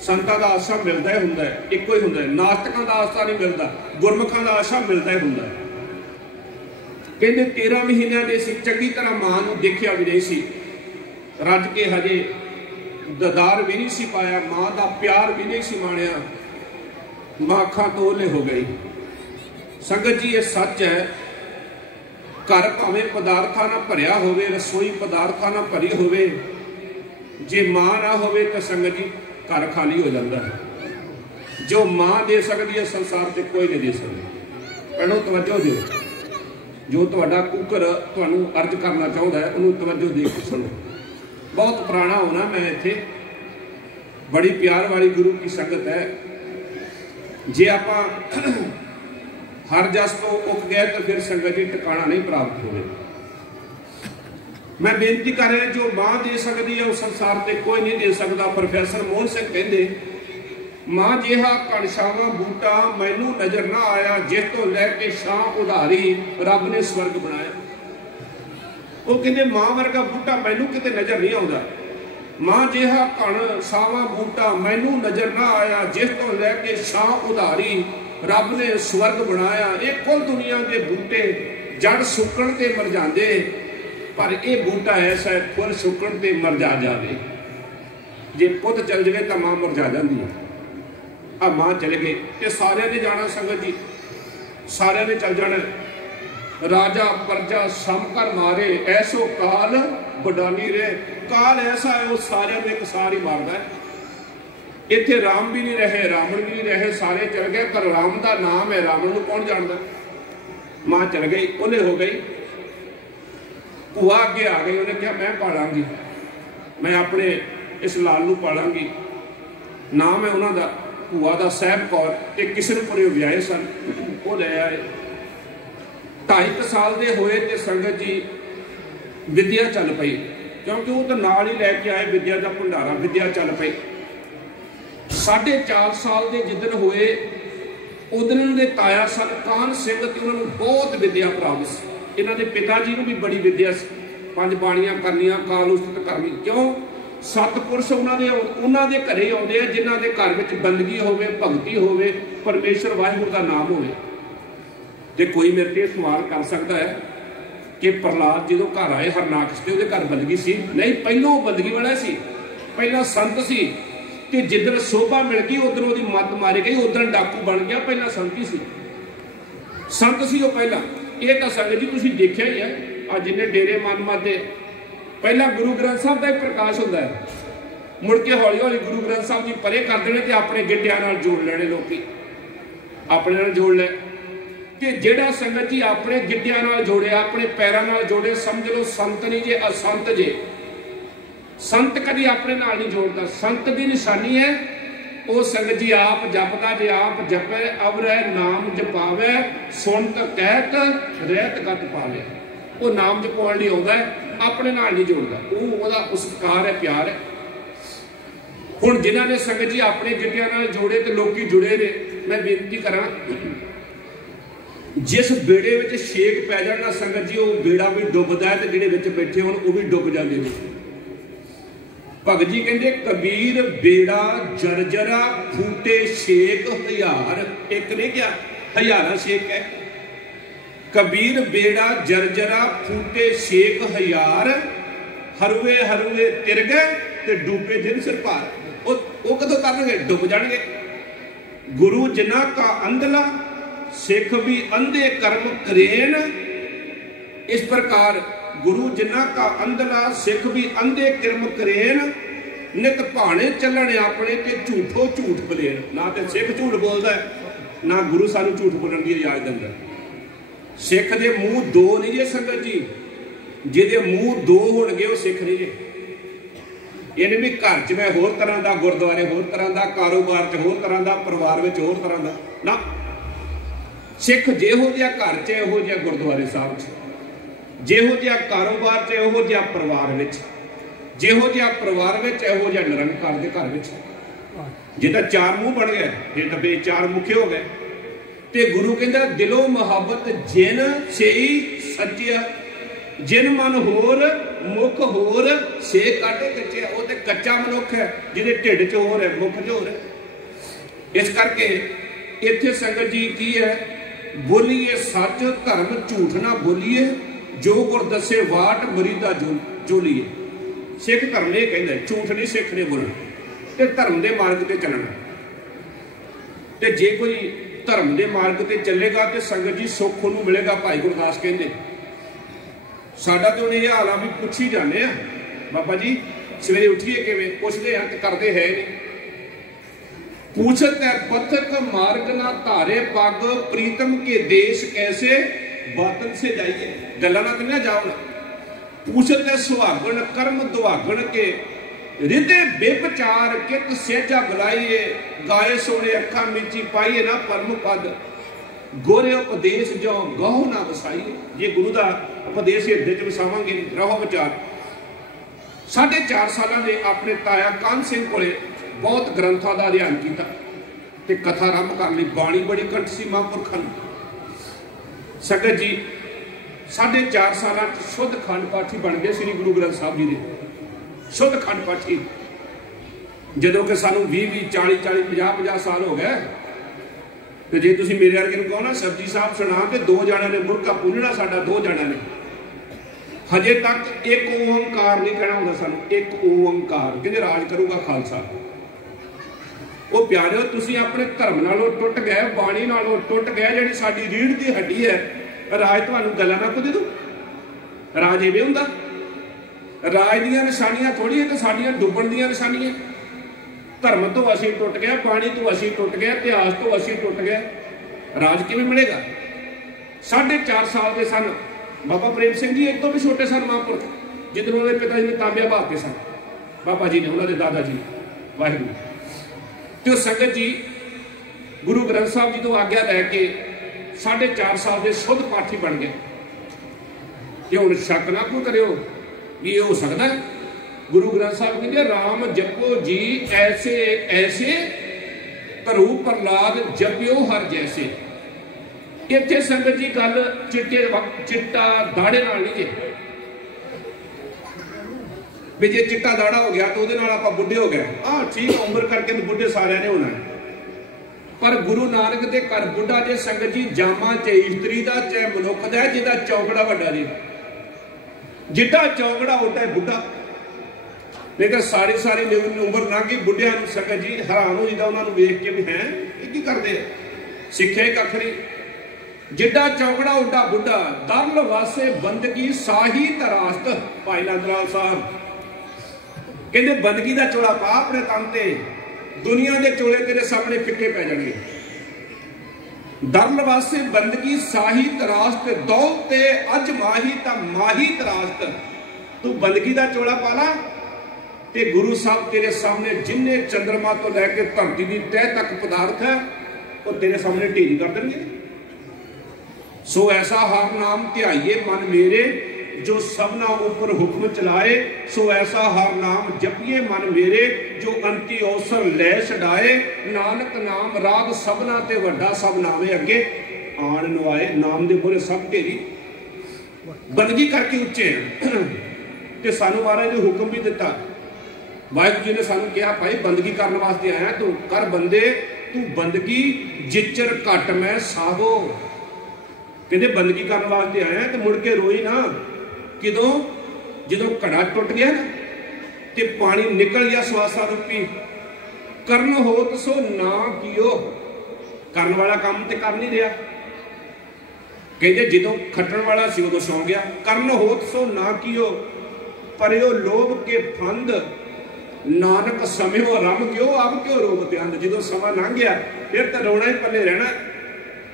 संतां का आशा मिलता ही होंदा है, एको ही होंदा है। नास्तिकों का आशा नहीं मिलता, गुरमुखां का आशा मिलता ही होंदा है। कहते 13 महीनों के सी, चंगी तरह मां नूं देखिया भी नहीं सी, रज के हजे ददार भी नहीं सी पाया, मां का प्यार भी नहीं सी माणिया, मां अखां तो ओले हो गई। संगत जी ये सच है, घर भावें पदार्थां नाल भरिया होवे, रसोई पदार्थां नाल भरी होवे, जे मां ना होवे तो संगत जी घर खाली हो जाता है। जो मां दे सकती है संसार से कोई नहीं दे सकता। भैणों तवज्जो दिओ, जो तुहाडा कुकर तुहानूं अर्ज करना चाहुंदा है उहनूं तवज्जो दे के सुनो। बहुत पुराना होना मैं इत्थे, बड़ी प्यार वाली गुरु की संगत है। जे आपां हर जस तो उग गए तो फिर संगत जी टिकाणा नहीं प्राप्त होवे। मैं बेनती कर रहा, जो मां दे सकती है उस संसार से कोई नहीं दे सकता। प्रोफैसर मोहन सिंह कहते, मां जिहा कणछावां बूटा मैनू नजर ना आया, जिस तो लैके शाह उधारी रब ने स्वर्ग बनाया। वो कहते मां वर्गा बूटा मैनू किते नजर नहीं आता। मां जिहा कणछावां बूटा मैनू नजर ना आया, जिस तो लैके शाह उधारी रब ने स्वर्ग बनाया। ये कुल दुनिया के बूटे जड़ सुकण ते मर जाते, पर यह बूटा ऐसा है फुल सुकण ते मरजा जाए। जे पुत चल जाए तो मां मरजा जाती है। आ मां चले गए तो सारे ने जाना, संगत जी सारे ने चल जाना। राजा प्रजा समकर मारे, ऐसो काल बडानी रे। काल ऐसा है वो सारे में एक सार ही मारदा है। इत्थे राम भी नहीं रहे, रावण भी नहीं रहे, सारे चल गए, पर राम का नाम है, रावण को कौन जानता। मां चल गई, उन्हें हो गई। भूआ अगे आ गई, उन्हें कहा मैं पालांगी, मैं अपने इस लाल नूं पालांगी। नाम है उन्हों का भूआ का साहब कौर, एक किशनपुरे ब्याहे सन, वो ले आए। 2.5 साल के होए तो संगत जी विद्या चल पई, क्योंकि वो तो नाल ही लैके आए विद्या का भंडारा, विद्या चल पई। 4.5 साल के जिदन होए उदन के ताया सन कान सिंह ते उन्होंने बहुत विद्या प्राप्त सी। इन्हों के पिता जी को भी बड़ी विद्या सी, 5 बाणियां करनियां, काल उस्तित करनी। क्यों? सतपुरुष उन्होंने घरे आते हैं जिन्हों के घर में बंदगी होवे, भगती होवे, परमेश्वर वाहिगुरू का नाम होवे। ते कोई मेरे से सवाल कर सकता है कि प्रहलाद जो घर आए हरनाकश से घर बंदगी सी? नहीं, पहलों बंदगी वाला सी, पहला संत सी। ते जिधर शोभा मिल गई उधर वो मत मारी गई, उधर डाकू बन गया। पहला संत ही सी, संत सी वो पहला। ये तो संगत जी तुसीं देखिया ही है, आज जिन्हें डेरे मन माते पहला गुरु ग्रंथ साहब का ही प्रकाश होता है, मुड़ के हौली हौली गुरु ग्रंथ साहब जी परे कर देने ते अपने गिड्डियां नाल जोड़ लेने, लोकी अपने नाल जोड़ ले। ते जेड़ा संगत जी अपने गिड्डियां नाल जोड़े, अपने पैरों नाल जोड़े, समझ लो संत नहीं जे, असंत जे। संत कभी अपने नाल नहीं जोड़ता। संत की निशानी है वो संगत जी आप जपदा जे, आप जपे अवरै नाम जपावे, सुनत कहत रहत गत पावे। वो नाम जपाउण लई आउंदा है, अपने नाल नहीं जोड़ता। वो उपकार है, प्यार है। हुण जिन्हां ने संगत जी अपने गिड्डियां नाल जोड़े ते लोकी जुड़े ने, मैं बेनती करा जिस बेड़े में छेक पै जाना संगत जी, वो बेड़ा भी डुबदा है ते जिहड़े विच बैठे होण वो भी डुब जांदे ने। भगत जी कहते कबीर बेड़ा जरजरा फूटे छेक हजार। एक नहीं क्या, हजारा छेक है। कबीर बेड़ा जरजरा फूटे छेक हजार, हरवे हरवे तिर गए ते डूबे जिन सिर पार। वो कदों करनगे? डुब जाणगे। गुरु जिन्ना का अंधला सिख भी अंधे कर्म करेन। इस प्रकार गुरु जिन्ना का अंधला सिख भी अंधे कर्म करेन, नित भाने चलने अपने ते झूठो झूठ बलेन। ना तो सिख झूठ बोलता है, ना गुरु सानू झूठ बोलने की इजाजत दिंदा। सिख दे मूँह दो नहीं जे संगत जी, जिहदे मूँह दो होणगे वो सिख नहीं जे। इन्हें भी घर च मैं होर तरह का, गुरुद्वारे होर तरह का, कारोबार च होर तरह का, परिवार में होर तरह का। ना, सिख जिहो जिहा घर च इहो जिहा गुरुद्वारे साहब च, जिहो जिहा कारोबार च इहो जिहा परिवार में, जिहो जिहा परिवार में इहो जिहा निरंकार के घर में। जे तां 4 मूँह बन गए, जे तां बेचार मुखे हो गए। ते गुरु कहंदा दिलो मुहब्बत जिन सेई सच्चिया, जिन मन होर मुख होर से काटे कच्चे। वो तो कच्चा मनुख है जिहदे ढिड च होर है, मुख च होर है। इस करके इत्थे संगत जी की है, बोलीए सच धर्म झूठ ना बोलीए, जो गुर दसे वाट मरीदा जोलीए। सिख धर्म ये कहंदा झूठ नहीं सिख ने बोलना, ते धर्म के मार्ग से चलना। ते जे कोई धर्म के मार्ग से चलेगा तो संगत जी सुख उन्होंने मिलेगा। भाई गुरदास कहते साडा तो ये हाल आ भी पुछ ही जाने बाबा जी सवेरे उठिए किवें, पुछते हैं तो करते है नहीं। पूछत है पथक मार्ग ना धारे पग, प्रीतम के देश कैसे बातन से जाइए। गल्लां ना करिया जाओ ना। पूछत है सुहागण कर्म दुहागण के, हृदय बेपचार कित सेजा बुलाइए, गाए सोने अखा मीची पाइए ना परम पद, गोरे उपदेश जो गहो ना वसाइए। ये गुरु का उपदेश हृदय च वसावांगे, रहो विचार। 4.5 साल ने अपने ताया कान सिंह को बहुत ग्रंथों का अध्ययन किया ते कथा आरंभ कर ली। बाणी बड़ी कंठ सी महापुरखों। संगत जी 4.5 साल शुद्ध खंड पाठी बन गए श्री गुरु ग्रंथ साहब जी ने। शुद्ध खंड पाठी जदों कि सानू 20 40 50 साल हो गए। तो जे तुसीं मेरे वर्गे कहो ना सब्जी साहब सुना तो 2 जणिਆਂ ने मुड़का पुनना, साडा 2 जणिਆਂ ने हजे तक एक ओंकार नहीं कहना होंदा सानू। एक ओंकार कहते राज करूगा खालसा। वो प्यारे तुसीं अपने धर्म नालों टुट गए, बाणी नालों टुट गए। जिहड़ी साडी रीढ़ की हड्डी है, राज तुहानू गल्लां ना कुछ दे दो। राज इवें हुंदा। राज दीयां निशानियां थोड़ी है तो साडियां डुबण दीयां निशानियां। धर्म तो असीं टुट गए, बाणी तो असीं टुट गए, इतिहास तो असीं टुट गए, राज किवें मिलेगा। 4.5 साल के सन बाबा प्रेम सिंह जी, एक तो भी छोटे सन महापुरख, जिदन उन्होंने पिता जी ने तांबिया बहाते सन, बाबा जी ने, उन्होंने दादा जी वाहिगुरू। तो संगत जी गुरु ग्रंथ साहब जी तो आग्ञा लैके 4.5 साल के शुद्ध पाठी बन गए। कि हुण शक ना कोई करियो भी ये हो सकता है। गुरु ग्रंथ साहब कहते राम जपो जी ऐसे ऐसे करू प्रहलाद जपियो हर जैसे। इत्थे संगत जी गल चिट्टा दाड़े नाल नहीं जे भी जे चिट्टा दाड़ा हो गया तो उहदे नाल आपां बुढ़े हो गए। हाँ ठीक, उम्र करके तो बुढ़े सारिਆਂ ने होना है, पर गुरु नानक दे घर बुढ़ा जे संगत जी जामा चाहे इस्त्री का चाहे मनुख का जिहदा चौकड़ा वड्डा जी, जिड्डा चौकड़ा उड्डा बुढ़ा। लेकिन सारी सारी उम्र लंघ गई, बुढ़िया संगत जी हैरान हो जाता उन्होंने वेख के भी है की करते सिक्ख्या ही कख नहीं। जिड्डा चौकड़ा उड्डा बुढ़ा दरल वासे बंदगी साही तरास्त। भाई नंद लाल साहब कहते बंदगी का चोला पा अपने तन ते, दुनिया के चोले तेरे सामने फिक्के पै जाएंगे। दरल वासे बंदगी साही तरास्त दौलते अज माही ता माही तरास्त। तू बंदगी का चोला पा ला ते गुरु साहब तेरे सामने जिन्ने चंद्रमा तो लैके धरती की तह तक पदार्थ है वो तेरे सामने ढेरी कर देंगे। सो ऐसा हर नाम ध्याइए मन मेरे जो सबना ऊपर हुक्म चलाए। सो ऐसा हर नाम जपिए मन मेरे जो अंति अवसर लै छड़ाए। नानक नाम राग सबना ते वड्डा सब नावे अगे आन नवाए। नाम दे मोरे सब ढेरी बंदगी करके उच्चे ते सानू महाराज ने हुक्म भी दिता। वाहिगुरू जी ने सानू कहा भाई बंदगी करने वास्ते आया तू कर बंदे, तू बंदगी जिचर घट मैं साहो। कहते बंदगी करने वास्ते आया तो मुड़ के रोई ना। किदों जो घड़ा टुट गया ना ते पानी निकल गया स्वासा रूपी। करन होत सो ना कियो, करन वाला काम तो कर नहीं रहा। कहते जो खटन वाला सी उदों सौ गया। करन होत सो ना कियो परयो लोभ के फंद नानक समयो रम क्यों अब क्यों रोग त्यांद। जो समा लंघ गया फिर तो रोना ही पल्ले रहना।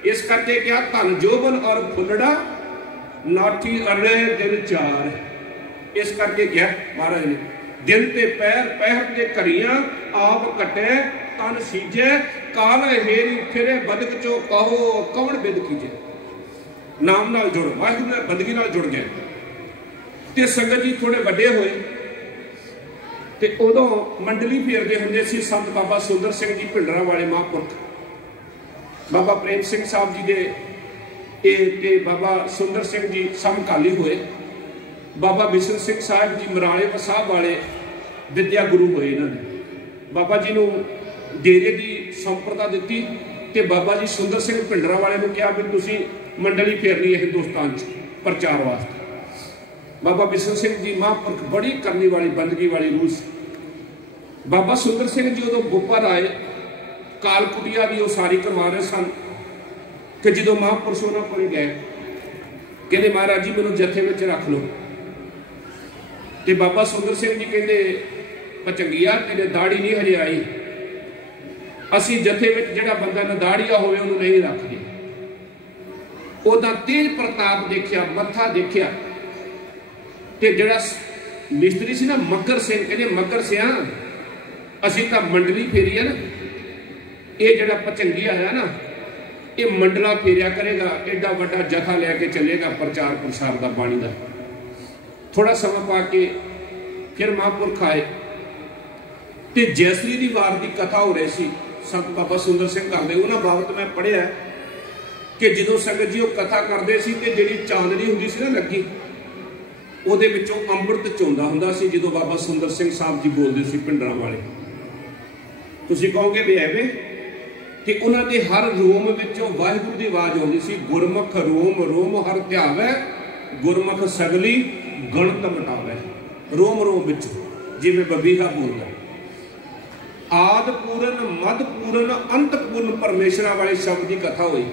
इस करके क्या धन जोबन और फुलड़ा नाठी अरे दिन चार। इस करके क्या महाराज ने दिन ते पैर पहर के घड़ियां आप कटे तन सीजे काल हेरी फिरे बदक चो कहो कौन बिद कीजे। नाम नाल जुड़ वाहिगुरू ने बंदगी नाल जुड़ गए ते संगत जी थोड़े वड्डे होए ते उदों मंडली फेरदे हुंदे सी संत बाबा सुंदर सिंह जी भिंडरा वाले महापुरख, बाबा प्रेम सिंह साहब जी दे बाबा सुंदर सिंह जी समकाली हुए। बाबा बिशन सिंह साहब जी मराले साहब वाले विद्या गुरु हुए। इन्होंने बाबा जी को डेरे की संप्रदा दी ते बाबा जी सुंदर सिंह भिंडरा वाले को कहा भी तुसी मंडली फेरनी है हिंदुस्तान प्रचार वास्ते। बाबा बिशन सिंह जी महापुरख बड़ी करनी वाली बंदगी वाली रूह। बाबा सुंदर सिंह जी उदों गोपर आए काल कुटिया भी उसारी करवा रहे सन कि जो महापुरुष उन्होंने को गए कहते महाराज जी मैनू जथे में रख लो। तो बाबा सुंदर सिंह जी कहते पचंगिया तेरे दाड़ी नहीं हजे आई, असी जथे में जो बंदा नदाड़िया होवे उन्होंने नहीं रखते। उदा तेज प्रताप देखिया मत्था देखिया ते जड़ा मिस्त्री सी ना मगर सिंह कहते मगर सिंह असी तो मंडली फेरी है ना, ये जड़ा पचंगिया है ना ये मंडला फेरिया करेगा, एडा बड़ा जथा लैके चलेगा प्रचार प्रसार का बाणी का। थोड़ा समय पा के फिर महापुरख आए ते जयसरी दी वार की कथा हो रही सी। संत बाबा सुंदर सिंह करते उन्होंने बाबत मैं पढ़िया कि जो संगत जी कथा करते सी ते जिहड़ी चांदनी हुंदी सी ना लगी ਉਹਦੇ ਵਿੱਚੋਂ ਅੰਮ੍ਰਿਤ ਚੋਂਦਾ ਹੁੰਦਾ ਸੀ ਜਦੋਂ ਬਾਬਾ ਸੁੰਦਰ ਸਿੰਘ ਸਾਹਿਬ ਜੀ ਬੋਲਦੇ ਸੀ ਪਿੰਡਰਾਂ ਵਾਲੇ। ਤੁਸੀਂ ਕਹੋਗੇ ਵੀ ਐਵੇਂ ਕਿ ਉਹਨਾਂ ਦੇ ਹਰ ਰੋਮ ਵਿੱਚੋਂ ਵਾਹਿਗੁਰੂ ਦੀ ਆਵਾਜ਼ ਆਉਂਦੀ ਸੀ। ਗੁਰਮੁਖ ਰੋਮ ਰੋਮ ਹਰ ਧਿਆਵੈ ਗੁਰਮੁਖ ਸਗਲੀ ਗਣਤ ਮਟਾਵੈ। ਰੋਮ ਰੋਮ ਵਿੱਚ ਜਿਵੇਂ ਬਬੀਹਾ ਬੋਲਦਾ ਆਦ ਪੂਰਨ ਮਦ ਪੂਰਨ ਅੰਤ ਪੂਰਨ ਪਰਮੇਸ਼ਰਾਂ ਵਾਲੇ ਸ਼ਬਦ ਦੀ ਕਥਾ ਹੋਈ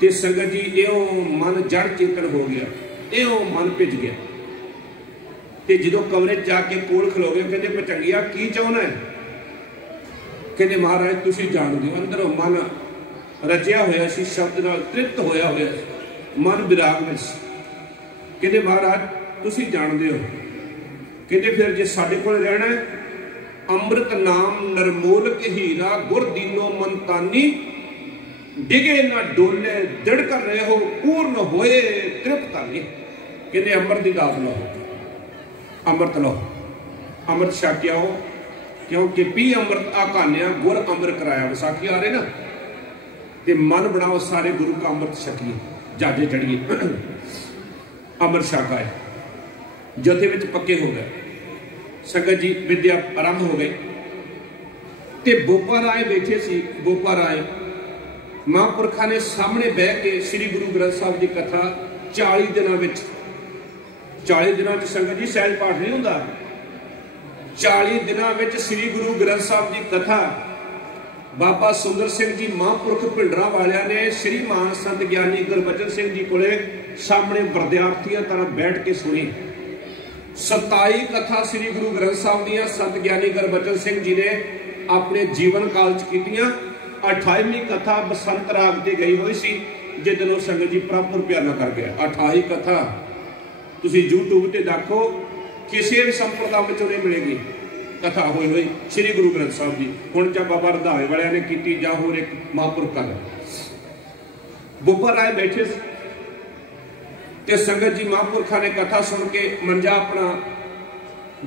ਤੇ ਸੰਗਤ ਜੀ ਇਹੋ ਮਨ ਜੜ ਚੇਤਨ ਹੋ ਗਿਆ, ਇਹੋ मन भिज गया। तो जो कमरे जाके कोल खलो गए कहते पचंगिया की चाहना है, कहते महाराज तुसी जान दो। अंदरों मन रचिया होया सी, शब्द नाल तृप्त होया होया, मन विराग में। कहते महाराज तुसी जान दो। कहते फिर जे साडे कोल रहना है अमृत नाम नरमोलक हीरा गुर दीनो मनतानी डिगे ना डोले दृढ़ कर रहे हो, पूर्ण होए तृप्त नहीं। कहते अमृत की दात लो, अमृत लो, अमृत छकिया हो, क्योंकि पी अमृत आकान्या गुर अमृत कराया। विसाखी आ रहे ना, ते मन बनाओ सारे गुरु का अमृत छकिए, जाजे चढ़िए, अमृत छक आए, जथे विच पक्के हो गए। संगत जी विद्या आरंभ हो गई ते बोपा राय बैठे सी। बोपा राय महापुरखा ने सामने बह के श्री गुरु ग्रंथ साहब की कथा 40 दिनों में, 40 दिनों संगत जी सहज पाठ नहीं होता। 40 दिनों में श्री गुरु ग्रंथ साहब की कथा बाबा सुंदर सिंह जी महापुरख भिंडरा वालिया ने श्री मान संत ज्ञानी गुरबचन सिंह जी को सामने विद्यार्थियों तरह बैठ के सुनी। 27 कथा श्री गुरु ग्रंथ साहब दियां संत ज्ञानी गुरबचन सिंह जी ने अपने जीवन काल च कीतियां। 28वीं कथा बसंत राग ते गई हुई सी, जिस दिन संगत जी प्रॉपर प्यार कर गया। 28 कथा तुसी यूट्यूब ते देखो, किसी भी संप्रदाय में नहीं मिलेगी कथा हुई हुई श्री गुरु ग्रंथ साहब जी। हुण चाहे बाबा रंधावे वालिया ने की जां होर एक महापुरख कर। बोपा राय बैठे ते संगत जी महापुरखा ने कथा सुन के मंजा अपना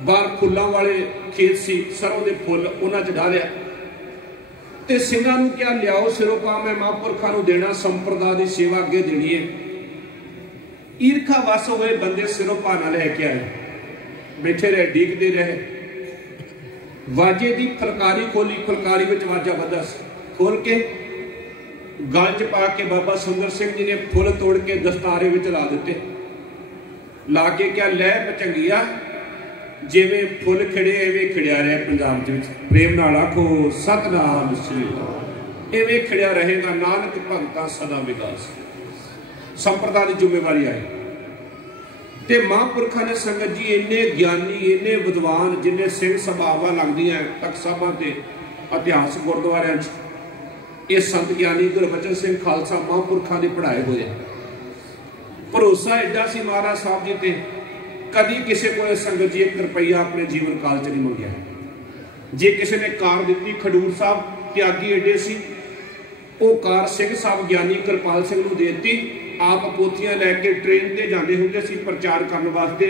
बाहर फुलों वाले खेत सी, सरों के फुल उन्हां च डालिया ते सिंघां नूं क्या लियाओ सिरोपा, मैं महापुरखा नूं देना, संप्रदाय की सेवा अगे देनी है। ईरखा वस हुए बंदे सिरोपा ना लैके आए, बैठे रहे, डीकते रहे। वाजे की फुलकारी खोली, फुलकारी में वाजा बधा खोल के गल च पा के बाबा सुंदर सिंह जी ने फुल तोड़ के दस्तारे में ला दिते। ला के क्या लै पचंगिया, जिवें फुल खिड़े इवें खिड़िया रहे। पंजाब के प्रेम नाल आखो सतनाम श्री अकाल। इवें खिड़िया रहेगा नानक भगता सदा विकास। संप्रदाय की जिम्मेवारी आई ते महापुरखा ने संगत जी इन्ने ज्ञानी, इन्ने विद्वान, जिन्हें सिंह सभावां लगदियां तख्त साहिबां ते इतिहास गुरुद्वारियां ये संत ज्ञानी गुरबचन सिंह खालसा महापुरखा ने पढ़ाए हुए। भरोसा एडा सी महाराज साहब जी ते, कभी किसी को संगत जी 1 रुपया अपने जीवन काल च नहीं मंगया। जे किसी ने कार दी, खडूर साहब त्यागी एडे सी, वो कार सिंह साहब ज्ञानी कृपाल सिंह नूं देती। आप पोथियां लैके ट्रेन ते जांदे हुंदे सी प्रचार करने वास्ते।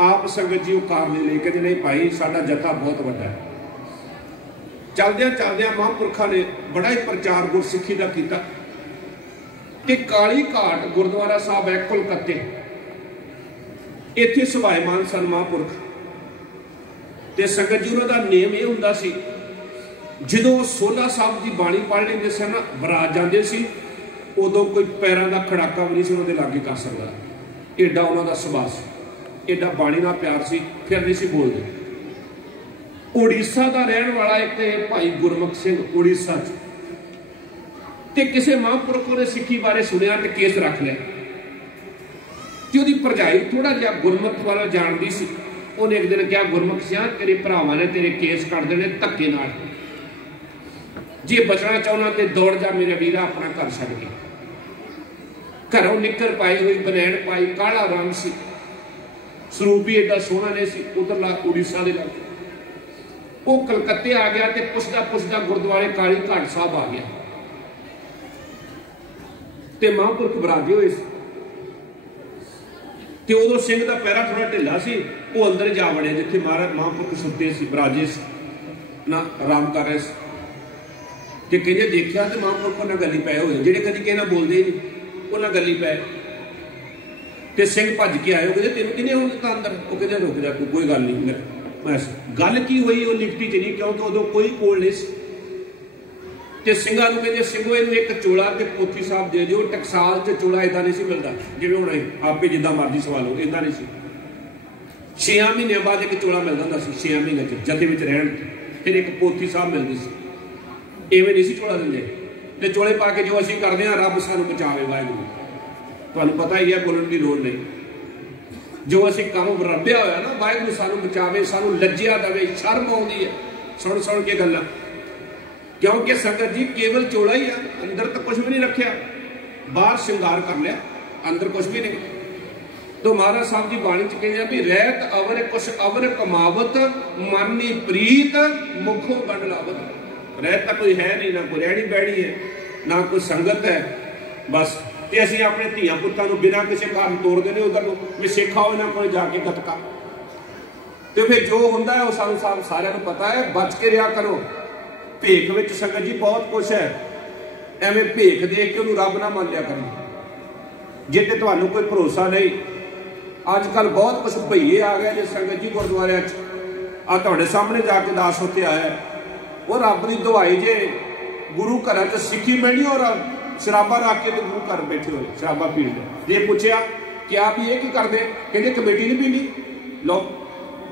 आप संगत जी वो कार नहीं ले के, नहीं भाई साडा जथा बहुत वड्डा है। चलद्या चलद्या महापुरखा ने बड़ा ही प्रचार गुरसिੱਖੀ का किया कि काली घाट गुरुद्वारा साहब है कोलकाते, इत्थे सभायमान सन महापुरख। ते संगत जी उन्होंने नेम यह हुंदा सी, जदों सोला साहब की बाणी पढ़ लेंदे सन, बरात जांदे सी, उदों कोई पैरों का खड़ाका भी नहीं सी उन्होंने लागे कर सकता। एडा उन्होंने सुभाव सी, एडा बाणी नाल प्यार सी, फिर नहीं सी बोलते। उड़ीसा का रहने वाला एक भाई गुरमुख सिंह उड़ीसा ते किसी महापुरख ने सिੱਖੀ बारे सुनिया तो केस रख लिया। तो उसकी भरजाई थोड़ा जहा गुरमुख वाला जानती सी। उन्हें एक दिन कहा, गुरमुख सिंह तेरे भरावां ने तेरे केस कट देने धक्के नाल, जे बचना चाहना तो दौड़ जा मेरे वीरा अपना घर छड्ड के। घरों निकर पाई हुई, बनैन पाई, काला रंग सी, स्वरूप भी एडा सोहना नहीं सी। उधरला उड़ीसा के लग वो कलकत्ते आ गया, तो पुछदा पुछदा गुरुद्वारे काली घाट साहब आ गया। ते महापुरख बराजे हुए ते उदों सिंह का पैरा थोड़ा ढिला सी, वो अंदर जा वड़े जिथे महाराज महापुरख सुते सी, बराजे ना आराम कर रहे सी। ते कहते देखिया तो महापुरख उन्हें गली पै हुए, जेडे कभी किसी बोलते ही नहीं, उन्हें गली पै। ते सिंह भज के आए, कहते तेन किने हो दिता अंदर? वो कहते रुक जा, कोई गल नहीं। बस गल की हुई वो लिखती च नहीं, क्योंकि उदों कोई कोल नहीं सी। ते सिंघां नूं कहंदे सिंघो इहनूं एक चोला ते पोथी साहब दे दिओ। टकसाल च चोला इदां नहीं सी मिलदा जिवें हुण आपे जिद्दां मर्जी सवालो, इदां नहीं सी। 6 महीने बाद एक चोला मिलदा हुंदा सी, 6 महीने च जथे विच रहण, फिर एक पोथी साहब मिलदी सी। इवें नहीं सी चोला दिंदे। ते चोले पा के जो असीं करदे हां, रब सानूं बचावे वाहिगुरू। तुहानूं पता ही है, बोलण दी लोड़ नहीं। जो असीं काम रब्बिया होया ना, वाहिगुरू सानूं बचावे, सानूं लज्जिया देवे, शर्म आउंदी है सुण सुण के गल्लां। क्योंकि संगत जी केवल चोला ही है, अंदर तो कुछ भी नहीं रखा। बाहर श्रृंगार कर लिया, अंदर कुछ भी नहीं। तो महाराज साहब जी बाणी च कहते हैं भी रहत अवर कुछ अवर कमावत, मानी प्रीत मुखों बंड लावत। रहत तो कोई है नहीं, ना कोई रहनी बैणी है, ना कोई संगत है। बस ते असीं अपने धीआं पुत्तां नूं बिना किसी कारण तोड़दे ने उधर नूं भी सिखाओ इन्हां कोल जाके गतका। तो फिर जो हुंदा है वो सानूं सारिआं नूं पता है। बच के रहा करो। भेख विच संगत जी बहुत कुछ है, एवें भेख देख के उन्होंने रब ना मान लिया करो। जे ते तुहानूं कोई भरोसा नहीं, अजकल बहुत कुछ भईए आ गए जे संगत जी गुरुद्वारे आ तुहाडे सामने जाके दास उत्ते आया, वो रब की दुआई जे गुरु घर च सिक्खी मिलनी और शराबा रख के तो गुरु घर बैठे हुए शराबा पी लो। जे पूछया कि आप ये की करते, कहते कमेटी नहीं पीनी। लो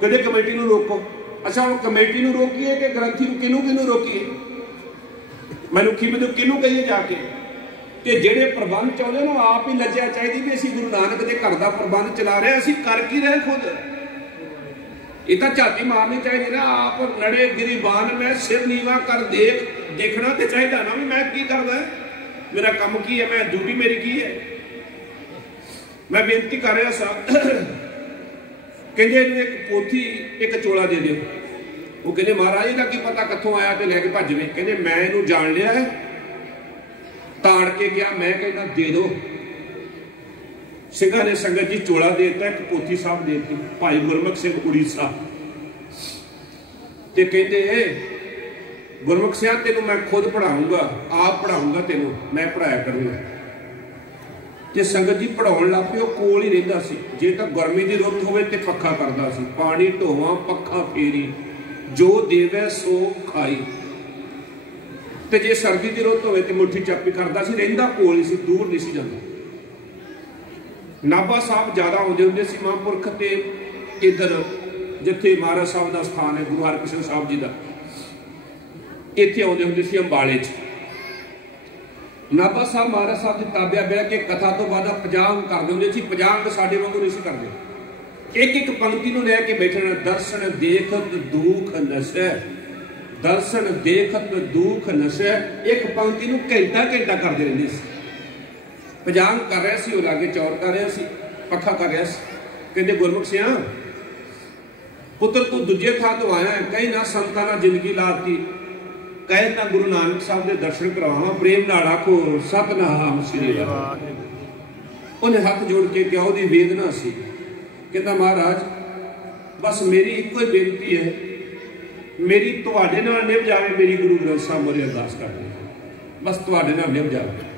कहते कमेटी नूं रोको। अच्छा हम कमेटी नूं रोकीए कि ग्रंथी नूं किनू किनू रोकीए? मैनूं किनू कहिए जाके कि जेडे प्रबंध चाहते ना आप ही लज्जा चाहिए भी असीं गुरु नानक के घर का प्रबंध चला रहे, असीं कर की रहे खुद। ये तो झाती मारनी चाहिए ना। आप लड़े गिरीबान में सिर नीवा कर देखना तो चाहिए ना भी मैं की करदा है, मेरा काम की है, मैं ड्यूटी मेरी की है। मैं बेनती कर रहा सा, कहते एक पोथी एक चोला दे दो। वो कहते महाराज इहदा की पता कित्थों आया तो लैके भज गए। कहते मैं इहनूं जान लिया है, ताड़ के गया, मैं कहना दे दो। सिंघां ने संगत जी चोला देता, एक पोथी साहब देती भाई गुरमुख सिंह उड़ीसा। ते कहते गुरमुख सिंह तेनों मैं खुद पढ़ाऊंगा, आप पढ़ाऊंगा, तेनों मैं पढ़ाया करूंगा। ते संगत जी पढ़ाउण लग पे कोल ही रहिंदा सी। जे तां गर्मी की रुत होवे ते पक्खा करदा सी, पानी ढोवां पक्खा फेरी, जो देवे सो खाई। ते जे सर्दी की रुत होवे ते मुट्ठी चापी करदा सी, रहिंदा कोल ही सी, दूर नहीं सी जांदा। नाभा साहब ज्यादा आउंदे हुंदे सी महापुरख ते इधर जिथे महाराज साहब का स्थान है गुरु हरकृष्ण साहब जी का, इत्थे आउंदे हुंदे सी अंबाले च। नाभा साहब महाराज साहब की ताबिया बह के कथा तो बाद 50 अंक करते होंगे सी। 50 अंक साडे वांगू नहीं सी करते। एक एक पंक्ति नूं लैके बैठना, दर्शन देखत दुख नशै, दर्शन देखत दुख नशै। एक पंक्ति नूं घंटा घंटा करते रहंदे सी। 50 अंक कर रहा सी, वो लागे चौर कर रहा सी, पक्खा कर रहा सी। कहते गुरमुख सिंह पुत्र तू दूजे थां तो आया है, कहीं ना संतां नाल जिंदगी लाती, कहे ना गुरु नानक साहब के दर्शन करवावां, प्रेम नाल आखो सतनाम श्री वाहिगुरू। उन्हें हाथ जोड़ के क्या उहदी वेदना सी। कहता महाराज बस मेरी इको ही बेनती है, मेरी तुहाडे नाल निभ जावे, मेरी गुरु ग्रंथ साहब मोरे अरदास कर दे, बस तुहाडे नाल निभ जावे।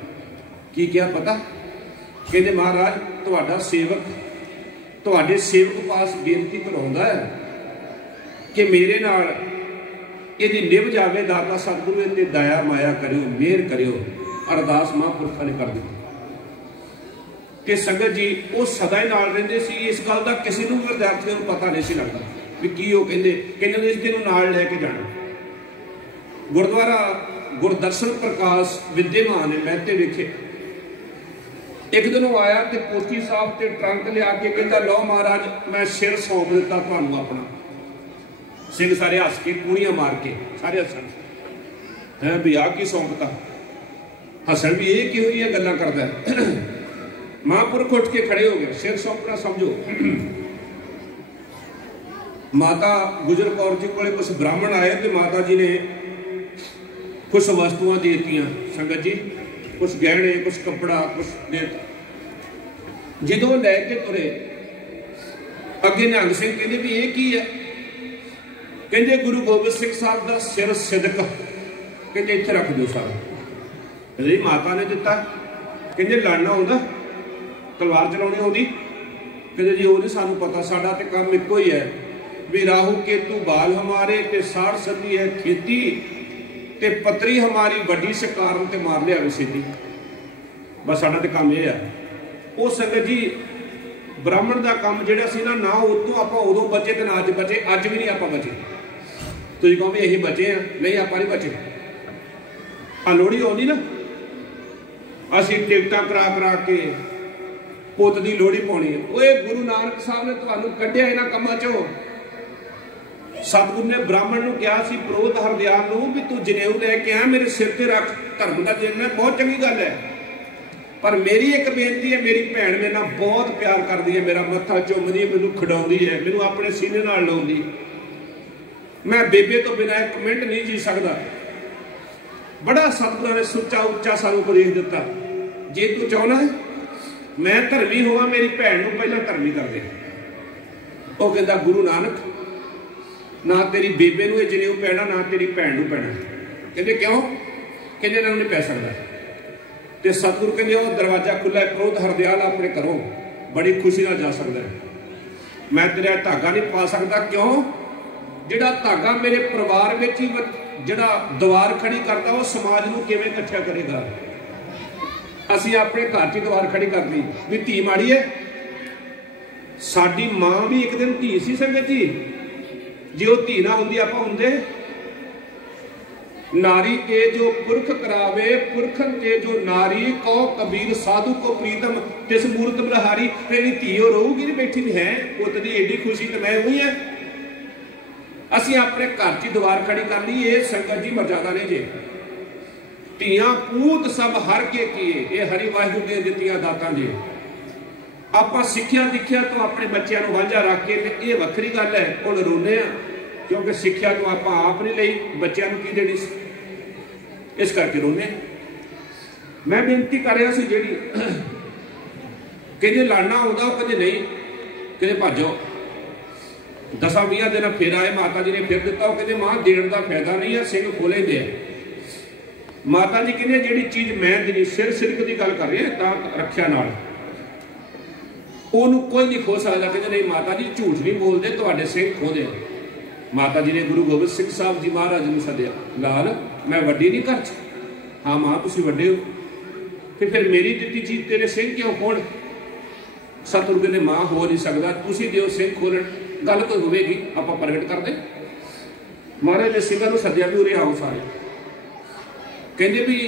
की क्या पता? कहते महाराज तुहाडा सेवक तुहाडे सेवक पास बेनती कराउंदा है कि मेरे नाल यदि निभ जावे, दाता सतगुरु इहते दया माया करियो, मेहर करियो। अरदास महापुरखा ने कर दी कि संगत जी वो सदा ही नाल रहिंदे सी। इस गल का किसी नूं विद्यार्थियों को पता नहीं सी लगता भी की वो कहंदे इस दिन नाल लैके जाना। गुरुद्वारा गुरदर्शन प्रकाश विद्यमान ने महते वेखे। एक दिन वो आया तो पोथी साहब ते ट्रंक लिया के कहता लो महाराज मैं सिर सौंप दिता तुहानूं अपना। सिंह सारे हस के कूणियां मार के सारे हसन है भी आ की सौंपता, हसन भी ये कि हुई गल्लां करदा है। महापुरख उठ के खड़े हो गए, सिर सौंपना समझो। माता गुजर कौर जी को कुछ ब्राह्मण आए तो माता जी ने कुछ वस्तुआं देतियां संगत जी, कुछ गहने, कुछ कपड़ा, कुछ देता। जो लैके तुरे अगे निहंग सिंह कहते भी ये की है? कहते गुरु गोबिंद सिंह साहब का सिर सिदक, कहते इत्थे रख दो सारा। कहते माता ने दिता। कहते लड़ना आउंदा, तलवार चलाउणी आउंदी? कहते जी वो नहीं सानू पता, साडा ते काम इक्को ही है भी राहु केतु बाल हमारे ते साड़ सदी है खेती ते पतरी हमारी बड़ी शिकार ते मार लिया विसेती। बस साडा ते काम यह है। वो संगत जी ब्राह्मण का काम जिहड़ा सी ना उतों आपां उदों बचे ते ना अज बचे, अज भी नहीं आपां बचे। तुसीं कहो भी असीं बचे हैं, नहीं आपां नहीं बचे। आ लोहड़ी आउंदी ना, असीं टिकटां करा करा के पुत दी लोहड़ी पाउणी है। ओए गुरु नानक साहब ने तुहानूं कढिआ इन्हां कामां चों। सतगुरु ने ब्राह्मण नूं कहा सी प्रोत हरदयाल नूं भी तू जनेऊ लैके आ मेरे सिर ते रख, धर्म दा देना बहुत चंगी गल है, पर मेरी एक बेनती है, मेरी भैन मेरे नाल बहुत प्यार करदी है, मेरा मत्था चुमदी है, मैनूं खिडाउंदी है, मैनूं अपने सीने नाल लाउंदी, मैं बेबे तो बिना एक मिनट नहीं जी सकदा। बड़ा सतगुरां ने सुच्चा उच्चा सानू उपदेश दिता, जे तू चाहना है मैं धर्मी होवां मेरी भैन नूं पहलां धर्मी कर दे। वो कहता गुरु नानक ना तेरी बेबे नूं जनेऊ पैना ना तेरी भैन नूं पैना। कहते क्यों? कहते इन्हां नूं नहीं पै सकदा। ते सतगुरु कहते वो दरवाजा खुला है, क्रोध हरदयाल अपने घरों बड़ी खुशी नाल जा सकदा है, मैं तेरा धागा नहीं पा सकता। क्यों? जिहड़ा धागा मेरे परिवार विच ही जिहड़ा दीवार खड़ी करता वो समाज नूं किवें इकट्ठा करेगा। असीं अपने घर च दीवार खड़ी कर ली भी धी माड़ी है। साडी मां भी एक दिन धी सी संगत जी, जे वो धी ना हुंदी आपां हुंदे। नारी के जो पुरख करावे पुरखन ते जो नारी को कबीर साधु को प्रीतम तिस मूर्त बलहारी। तेरी धी रहूगी नहीं बैठी नहीं है, पुत दी एडी खुशी तो मैं हुई है। असीं अपने घर की दीवार खड़ी कर ली, ये संगत जी मर्यादा ने जे। धियां पूत सब हर के किए, ये हरि वाहिगुरू दी दित्तियां दातां जे। आपां सिੱਖਿਆ दिखिया तो अपने बच्चों को वांझा रख के ये वक्री गल है। हुण रोने आ क्योंकि सिੱਖਿਆ तो आपां आप नहीं लई, बच्चों को की देनी सी, इस करके रोने। मैं बेनती कर रहा सी जिहड़ी कहते लड़ना आउंदा, कहते नहीं, कहते भजो 10-20 दिन फिर आए, माता जी ने फिर दिता। वो कहते मां देण का फायदा नहीं है, सिंह खोले दे। माता जी कहते जिहड़ी चीज़ मैं देनी, सिर सिरक की गल कर रहे हैं तां रखिया नाल ओनू कोई नहीं खो सकता। कहते नहीं माता जी झूठ नहीं बोलते, तुहाडे सिंह खो दे। माता जी ने गुरु गोबिंद सिंह साहब जी महाराज ने सद्या, लाल मैं वड्डी नहीं घर च। हाँ मां तुसीं वड्डे हो, तो फिर मेरी दित्ती चीज तेरे सिंह क्यों खोण? सतगुरु कहते मां हो नहीं सकता, तुसीं दिओ सिंह खोलण, गल कोई होवेगी आपां प्रगट कर दे। महाराज ने सिंहां नूं सद्या भी उरे आओ सारे। कहंदे भी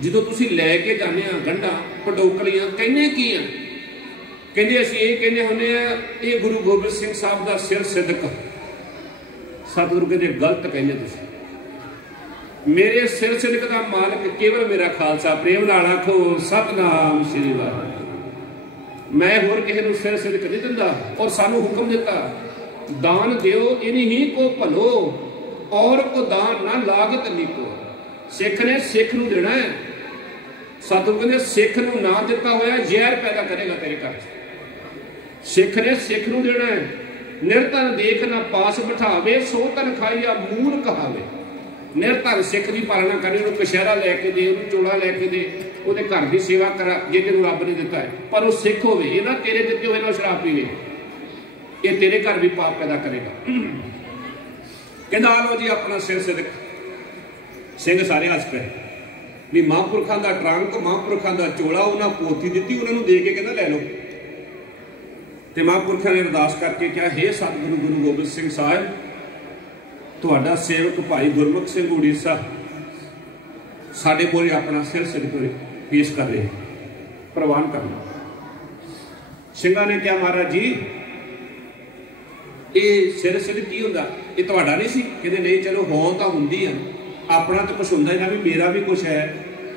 जदों तुसीं लैके जाने आ गंढां पटोकलियां कहने की आ? कहंदे असीं ये कहने हुंदे आ ये गुरु गोबिंद सिंह साहब दा सिर सिदक। सतगुरु कहते गलत कहने तुसीं, मेरे सिर सिदक दा मालक केवल मेरा खालसा। प्रेम नाल आखो सतनाम श्री वाहिगुरू। मैं होर किसी नूं सिर सिदक नहीं दिंदा, और सानू हुक्म दिता दान दिओ इन्हीं को भलो और को दान ना लागत नीको। सिख ने सिख नूं देना है। सतगुरु कहते सिख नूं ना दिता होया जहर पैदा करेगा तेरे घर। सिख ने सिख नूं देना है। निरतन देख ना पास बिठावे सो तन खाइया मूल कहावे। निरतन सिख की पालना करनी, उन्होंने कशहरा लैके दे, उन्होंने चोला लैके दे, ਉਹਦੇ घर की सेवा करा जे तेन रब ने दिता है। पर वो सिख हो ना तेरे दिते हुए ना शराब पीवे, ये तेरे घर भी पाप पैदा करेगा। कहना लो जी अपना सिर सिदक। सिंह सारे हस पे भी महापुरखों का ट्रंक महापुरखों का चोला उन्हें पोती दी, उन्होंने दे के कहना लै लो। तो महापुरखों ने अरदास करके क्या, हे सतगुरु गुरु गोबिंद सिंह साहब तुहाडा सेवक भाई गुरमुख सिंह उड़ीसा साडे कोल अपना सिर सिदक पेश कर रहे, प्रवान करना। ਸਿੰਘਾਂ ने क्या महाराज जी ये सिर सिदक की हुंदा, ये तुहाडा नहीं सी? कहते नहीं, चलो हों तो हुंदी आ, अपना तो कुछ हुंदा ही ना भी मेरा भी कुछ है।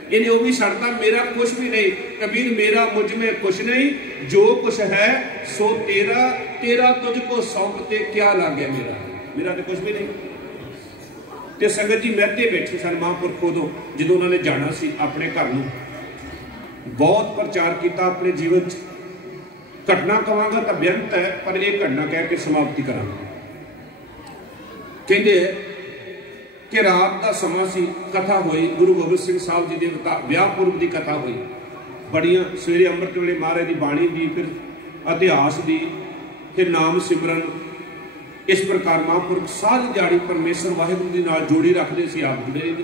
इन्हें वो भी छड्डता, मेरा कुछ भी नहीं। कबीर मेरा मुझ में कुछ नहीं, जो कुछ है सो तेरा, तेरा तुझको सौंपते क्या लग गया मेरा, मेरा तो कुछ भी नहीं। तो संगत जी महते बैठे सन महापुरख उदों जो उन्होंने जाना सी अपने घर नूं, बहुत प्रचार किया अपने जीवन च। घटना कहांगा तो बेअंत है, पर यह घटना कह के समाप्ति करांगा। कहते कि रात का समा सी, कथा हुई गुरु गोबिंद सिंह साहब जी के विआह पूर्व की कथा हुई। बड़िया सवेरे अमृत वेले महाराज की बाणी की, फिर इतिहास की, फिर नाम सिमरन। इस प्रकार महापुरख सारी दिहाड़ी परमेश्वर वाहिगुरू के नाल जोड़ी रखते सी, आप जुड़े रहते।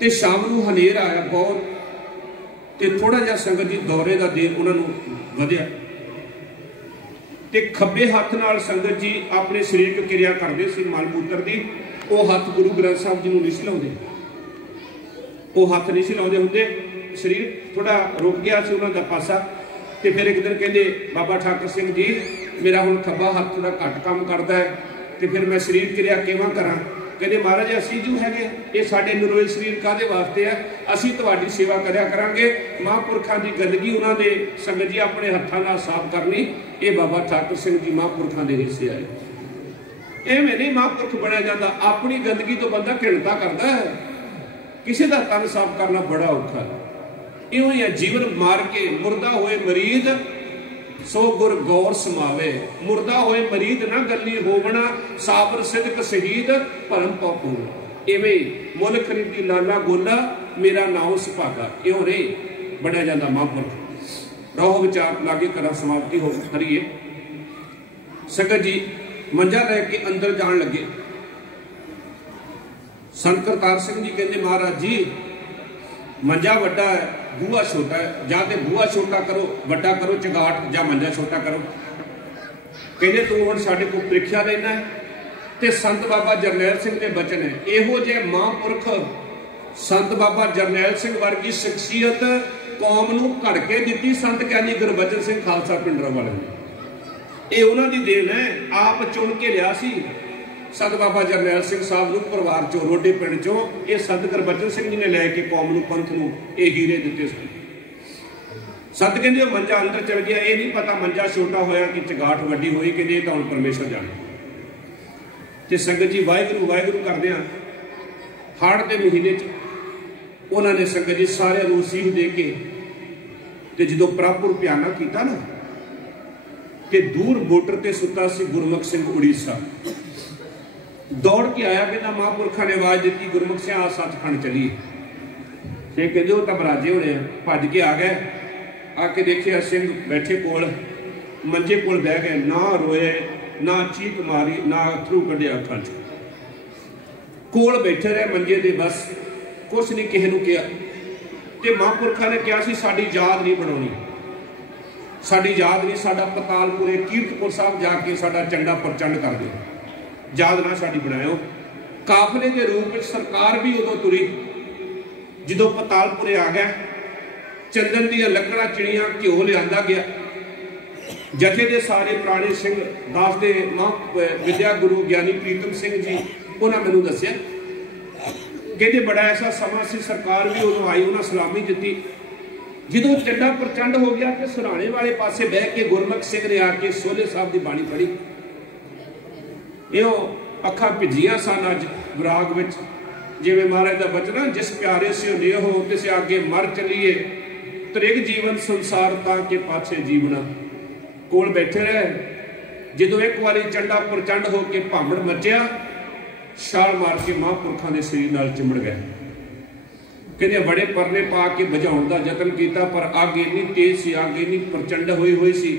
ते शाम नूं हनेर आया बहुत, ते थोड़ा जिहा संगत जी दौरे का देर उन्होंने वधिया, ते खब्बे हाथ नाल संगत जी अपने शरीरक क्रिया करते सी मल मूत्र की। वो हाथ गुरु ग्रंथ साहब जी नूं नहीं सी लाउंदे, वो हाथ नहीं सी लाउंदे हुंदे। शरीर थोड़ा रुक गया सी उन्हां दा पासा। ते फिर एक दिन कहंदे बाबा ठाकर सिंह जी मेरा हुण खब्बा हाथ थोड़ा घट काम करता है, तो फिर मैं शरीर क्रिया किवें करां? कहते महाराज असीं जो है ये साडे निरोए शरीर काहदे वास्ते है, असीं तुहाडी सेवा करिया करांगे। महापुरखां दी गंदगी उन्हां दे संगत जी अपने हत्थां नाल साफ करनी, ये बाबा ठाकर सिंह जी महापुरखां दे हिस्से आए। एवें नहीं महापुरख बनया जाता। अपनी गंदगी तो बंदा घिणता करता है, किसी का तन साफ करना बड़ा औखा है। इवें ही है जीवन मार के मुर्दा होए मरीद सो गुर गौर समावे। मुर्दा होए मरीद ना गली होवना, साबर सिदक शहीद भरम पापूर। इवें मुल खरीदी लाला गोला, मेरा नाम सुभागा। इवें नहीं बनया जाता महापुरख। रहो विचार लागे करा समाप्ति हो करिए। संगत जी मंजा लैके अंदर जान लगे। संत करतार सिंह जी कहते महाराज जी मंजा वड्डा है, बूहा छोटा है, जां ते बूहा छोटा करो वड्डा करो चगाट, जां मंजा छोटा करो। कहते तू हुण साडे कोल प्रीख्या लेना है। ते संत बाबा जरनैल सिंह के बचन है। इहो जे महापुरख संत बाबा जरनैल सिंह वर्गी शख्सियत कौम नूं घड़ के दित्ती संत ज्ञानी गुरबचन सिंह खालसा पिंडरांवाले ने। ये उन्होंने देन है, आप चुन के लिया सी संत बाबा जरनैल सिंह साहब नूं परिवार चों रोडे पिंड चों। ये संत गुरबचन सिंह जी ने लैके कौम नूं पंथ नूं ये हीरे दिते सन। संत कहंदे मंजा अंदर चल गया, ये नहीं पता मंजा छोटा होया कि चगाट वड्डी होई, कि तो हुण परमेश्वर जाने। ते संगत जी वाहिगुरू वाहिगुरू करदिआं हाड़ के महीने च उन्होंने संगत जी सारे नूं सीख दे के ते जदों प्रभुर प्याना कीता ना कि दूर बॉर्डर ते सुता सी गुरमुख सिंह उड़ीसा, दौड़ के आया। कहना महापुरखा ने आवाज दी गुरमुख सिंह आ सचखंड चली। सिंह कहते वो तो बराजे होने भज के आ गए। आके देखिया सिंह बैठे कोल मंजे कोल बह गए, ना रोए ना चीख मारी ना अथरू कढ़े अखां च, कोल बैठे रहे मंजे दे, बस कुछ नहीं किसी नूं कहा। ते महापुरखा ने कहा सी साडी याद नहीं बनाउणी, साडी याद नहीं, साडा पतालपुरे कीरतपुर साहब जाके साडा चंडा प्रचंड कर दो, याद ना साडी बनाओ। काफले के रूप में सरकार भी उदों तुरी जदों पतालपुरे आ गया। चंदन दी लकड़ा चिड़ियां घ्यो लिया गया। जथे दे सारे पुराने सिंह दसदे मां विद्या गुरु ज्ञानी प्रीतम सिंह जी उन्होंने मैनू दसिया, कहते बड़ा ऐसा समा सी सरकार भी उदों आई, उन्हें सलामी दी। जो चंडा प्रचंड हो गया तो सराणे वाले पासे बह के गुरमुख सिंह ने आके सोले साहब की बाणी पढ़ी। यो अखा भिजिया सन अज विराग विच, जिवें महाराज का बचना जिस प्यारे से ने हो किसे आगे मर चलीए, त्रिग जीवन संसार ताके पाछे जीवना। कोल बैठे रहे। जो एक बारी चंडा प्रचंड होके भामड़ मचिया, छाल मार के महापुरखों के शरीर नाल चिमड़ गए। कहते बड़े परने पा के बुझाउण दा यतन किया, पर अग इन्नी तेज सी, अग इन्नी प्रचंड हुई सी।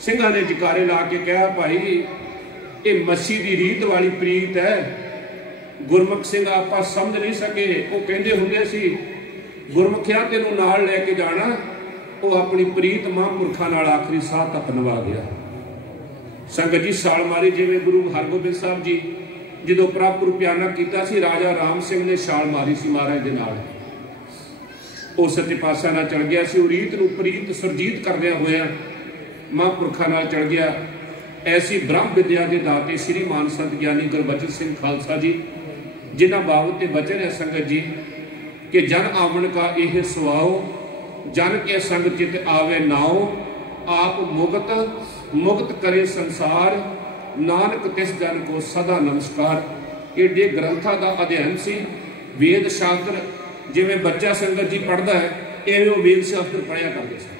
सिंघां ने जकारे ला के कहा भाई ये मसी की रीत वाली प्रीत है। गुरमुख सिंह आप समझ नहीं सके। वो कहते होंगे सी गुरमुखिया तेनों नाल लैके जाना। वो अपनी प्रीत महापुरखों नाल आखिरी साह तक निभा गया। संगत जी साल मारी जिवें गुरु हरगोबिंद साहब जी जो प्रभुर प्याना किया सी, राजा राम सिंह ने छाल मारी सी महाराज के नाल। वो सच्चे पातशाह नाल चढ़ गया सी। रीत नूं प्रीत सुरजीत करदिआं होइआं महापुरखों नाल चढ़ गया। ऐसी ब्रह्म विद्या के दाते श्री मान संत ज्ञानी गुरबचन सिंह खालसा जी, जिन्हां बाबत ते बचन है संगत जी कि जन आवन का यह सुआओ, जन के संग चित आवे नाओ, आप मुक्त मुक्त करे संसार, नानक तिस जन को सदा नमस्कार। एडे ग्रंथां का अध्ययन सी। वेद शास्त्र जिवें बच्चा संगत जी पढ़ता है, इवें वो वेद शास्त्र पढ़िया करते सन।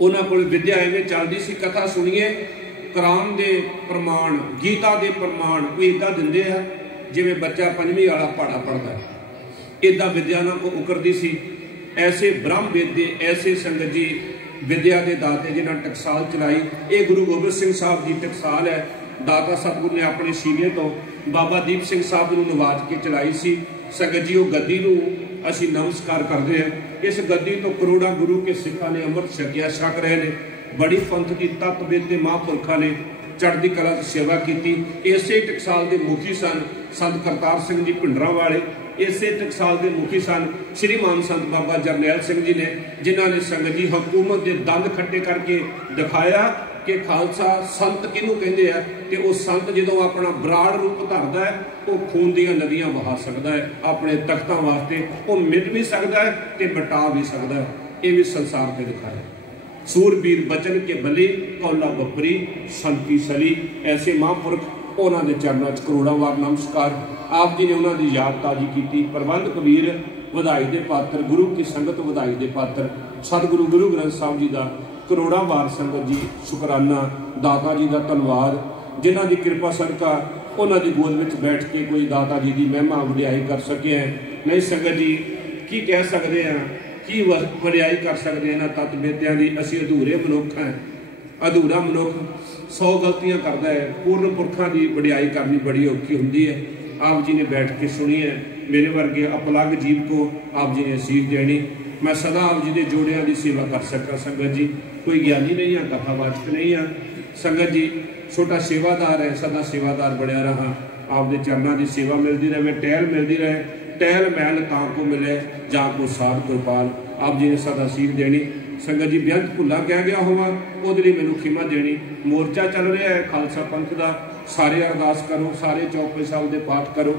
उन्हां कोल विद्या इवें चलदी सी। कथा सुनिए, कुरान दे प्रमाण, गीता दे प्रमाण वो इदां दिंदे आ जिवें बच्चा पंजवीं वाला पढ़ा पढ़ता है। इदां विद्या नाल को उकरदी सी। ऐसे ब्रह्म वेदे, ऐसे संगत जी विद्या के दाते जिन्हें टकसाल चलाई। ये गुरु गोबिंद सिंह साहब की टकसाल है। दाता सतगुरु ने अपने शीले तो बाबा दीप सिंह साहब को नवाज के चलाई सी। संगत जी वो गद्दी नूं असीं नमस्कार करते हैं। इस गद्दी तो करोड़ा गुरु के सिखा ने अमृत छकिया, छक रहे हैं। बड़ी पंथ की तत्वेद के महापुरखों ने चढ़ती कला सेवा की। इसे टकसाल के मुखी सन संत करतार सिंह जी भिंडरांवाले। इसे टकसाल के मुखी सन श्री मान संत बाबा जरनैल सिंह जी ने, जिन्होंने संगत जी हुकूमत के दंद खट्टे करके दिखाया कि खालसा संत किनू कहते हैं। तो वह संत जो अपना बराड़ रूप धरता है, वो खून दी नदियां बहा सकता है अपने तख्तों वास्ते। वो मिट भी सकता है तो मिटा भी सकता है। ये भी संसार से दिखाया। सूरबीर बचन के बली कौला बपरी संती सली। ऐसे महापुरख उन्होंने चरणों च करोड़ों वार नमस्कार। आप जी ने उन्होंने याद ताजी की। प्रबंध कबीर ਵਧਾਈ ਦੇ पात्र, गुरु की संगत ਵਧਾਈ ਦੇ पात्र, सतगुरु गुरु ग्रंथ साहब जी का करोड़ों वार संगत जी शुकराना। दाता जी का धन्यवाद जिन्हों की कृपा सदका उन्होंने गोद में बैठ के कोई दाता जी की महिमा वडियाई कर सके हैं। नहीं संगत जी की कह सकते हैं, की वडियाई कर सकते हैं इन्होंने तत्त बेतियां की। असी अधूरे मनुख हैं। अधूरा मनुख 100 गलतियां करता है। पूर्ण पुरखों की वडियाई करनी बड़ी औखी होंगी है। आप जी ने बैठ के सुनी है। मेरे वर्गे अपलग जीव को आप जी ने असीस देनी। मैं सदा आप जी के जोड़ियां की सेवा कर सका। संगत जी कोई ज्ञानी नहीं है, कथावाचक नहीं है। संगत जी छोटा सेवादार है, सदा सेवादार बनया रहा। आपके चरणों की सेवा मिलती रहे, टहल मिलती रहे। टहल महल तां को मिले जां को साध कृपाल। आप जी ने सदा सीख देनी। संगत जी बेअंत भुला कह गया होवा ਉਹਦੇ ਲਈ ਮੈਨੂੰ ਖਿਮਾ देनी। मोर्चा चल रहा है खालसा पंथ का। सारे अरदास करो, सारे चौपे साहब के पाठ करो।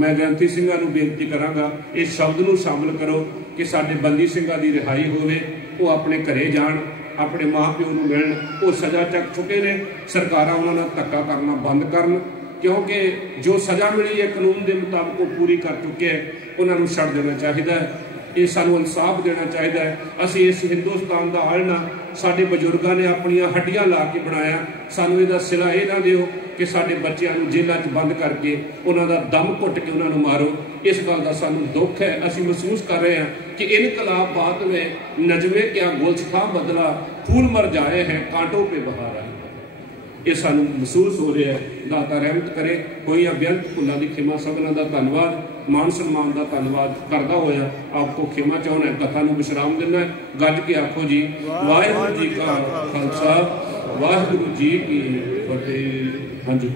मैं ग्रंथी ਸਿੰਘਾਂ ਨੂੰ बेनती करांगा इस शब्द को शामिल करो कि साडे बंदी ਸਿੰਘਾਂ की रिहाई होवे, वो अपने घरे जाण, अपने माँ प्यो को मिलन। वो सज़ा चक चुके ने, सरकारां उन्हां नाल धक्का करना बंद करन, क्योंकि जो सज़ा मिली है कानून के मुताबिक वो पूरी कर चुके हैं। उन्होंने छड़ देना चाहिए। ये सानू इंसाफ देना चाहिए। असी इस हिंदुस्तान का आलना साडे बजुर्गों ने अपनियां हड्डियां ला के बनाया। सानू इहदा सिला ये ना दिओ कि साडे बच्चों को जेलों च बंद करके उन्हों का दम घुट के उन्होंने मारो। इस गल का सानू दुख है। असी महसूस कर रहे हैं कि इनकलाब बात में नजमे क्या गुलछखा बदला, फूल मर जाए हैं कांटों पे बहार आई। ये सानू महसूस हो रहा है। दाता रहमत करे। कोई बेअंत भुलों की खिमा। सबना का धन्यवाद, मान सम्मान का धन्यवाद करता होया आपको खिमा चाहना है। कथा को विश्राम देना है। गज के आखो जी वाहिगुरू जी का खालसा, वाहिगुरू जी की फतेह। हाँ जी।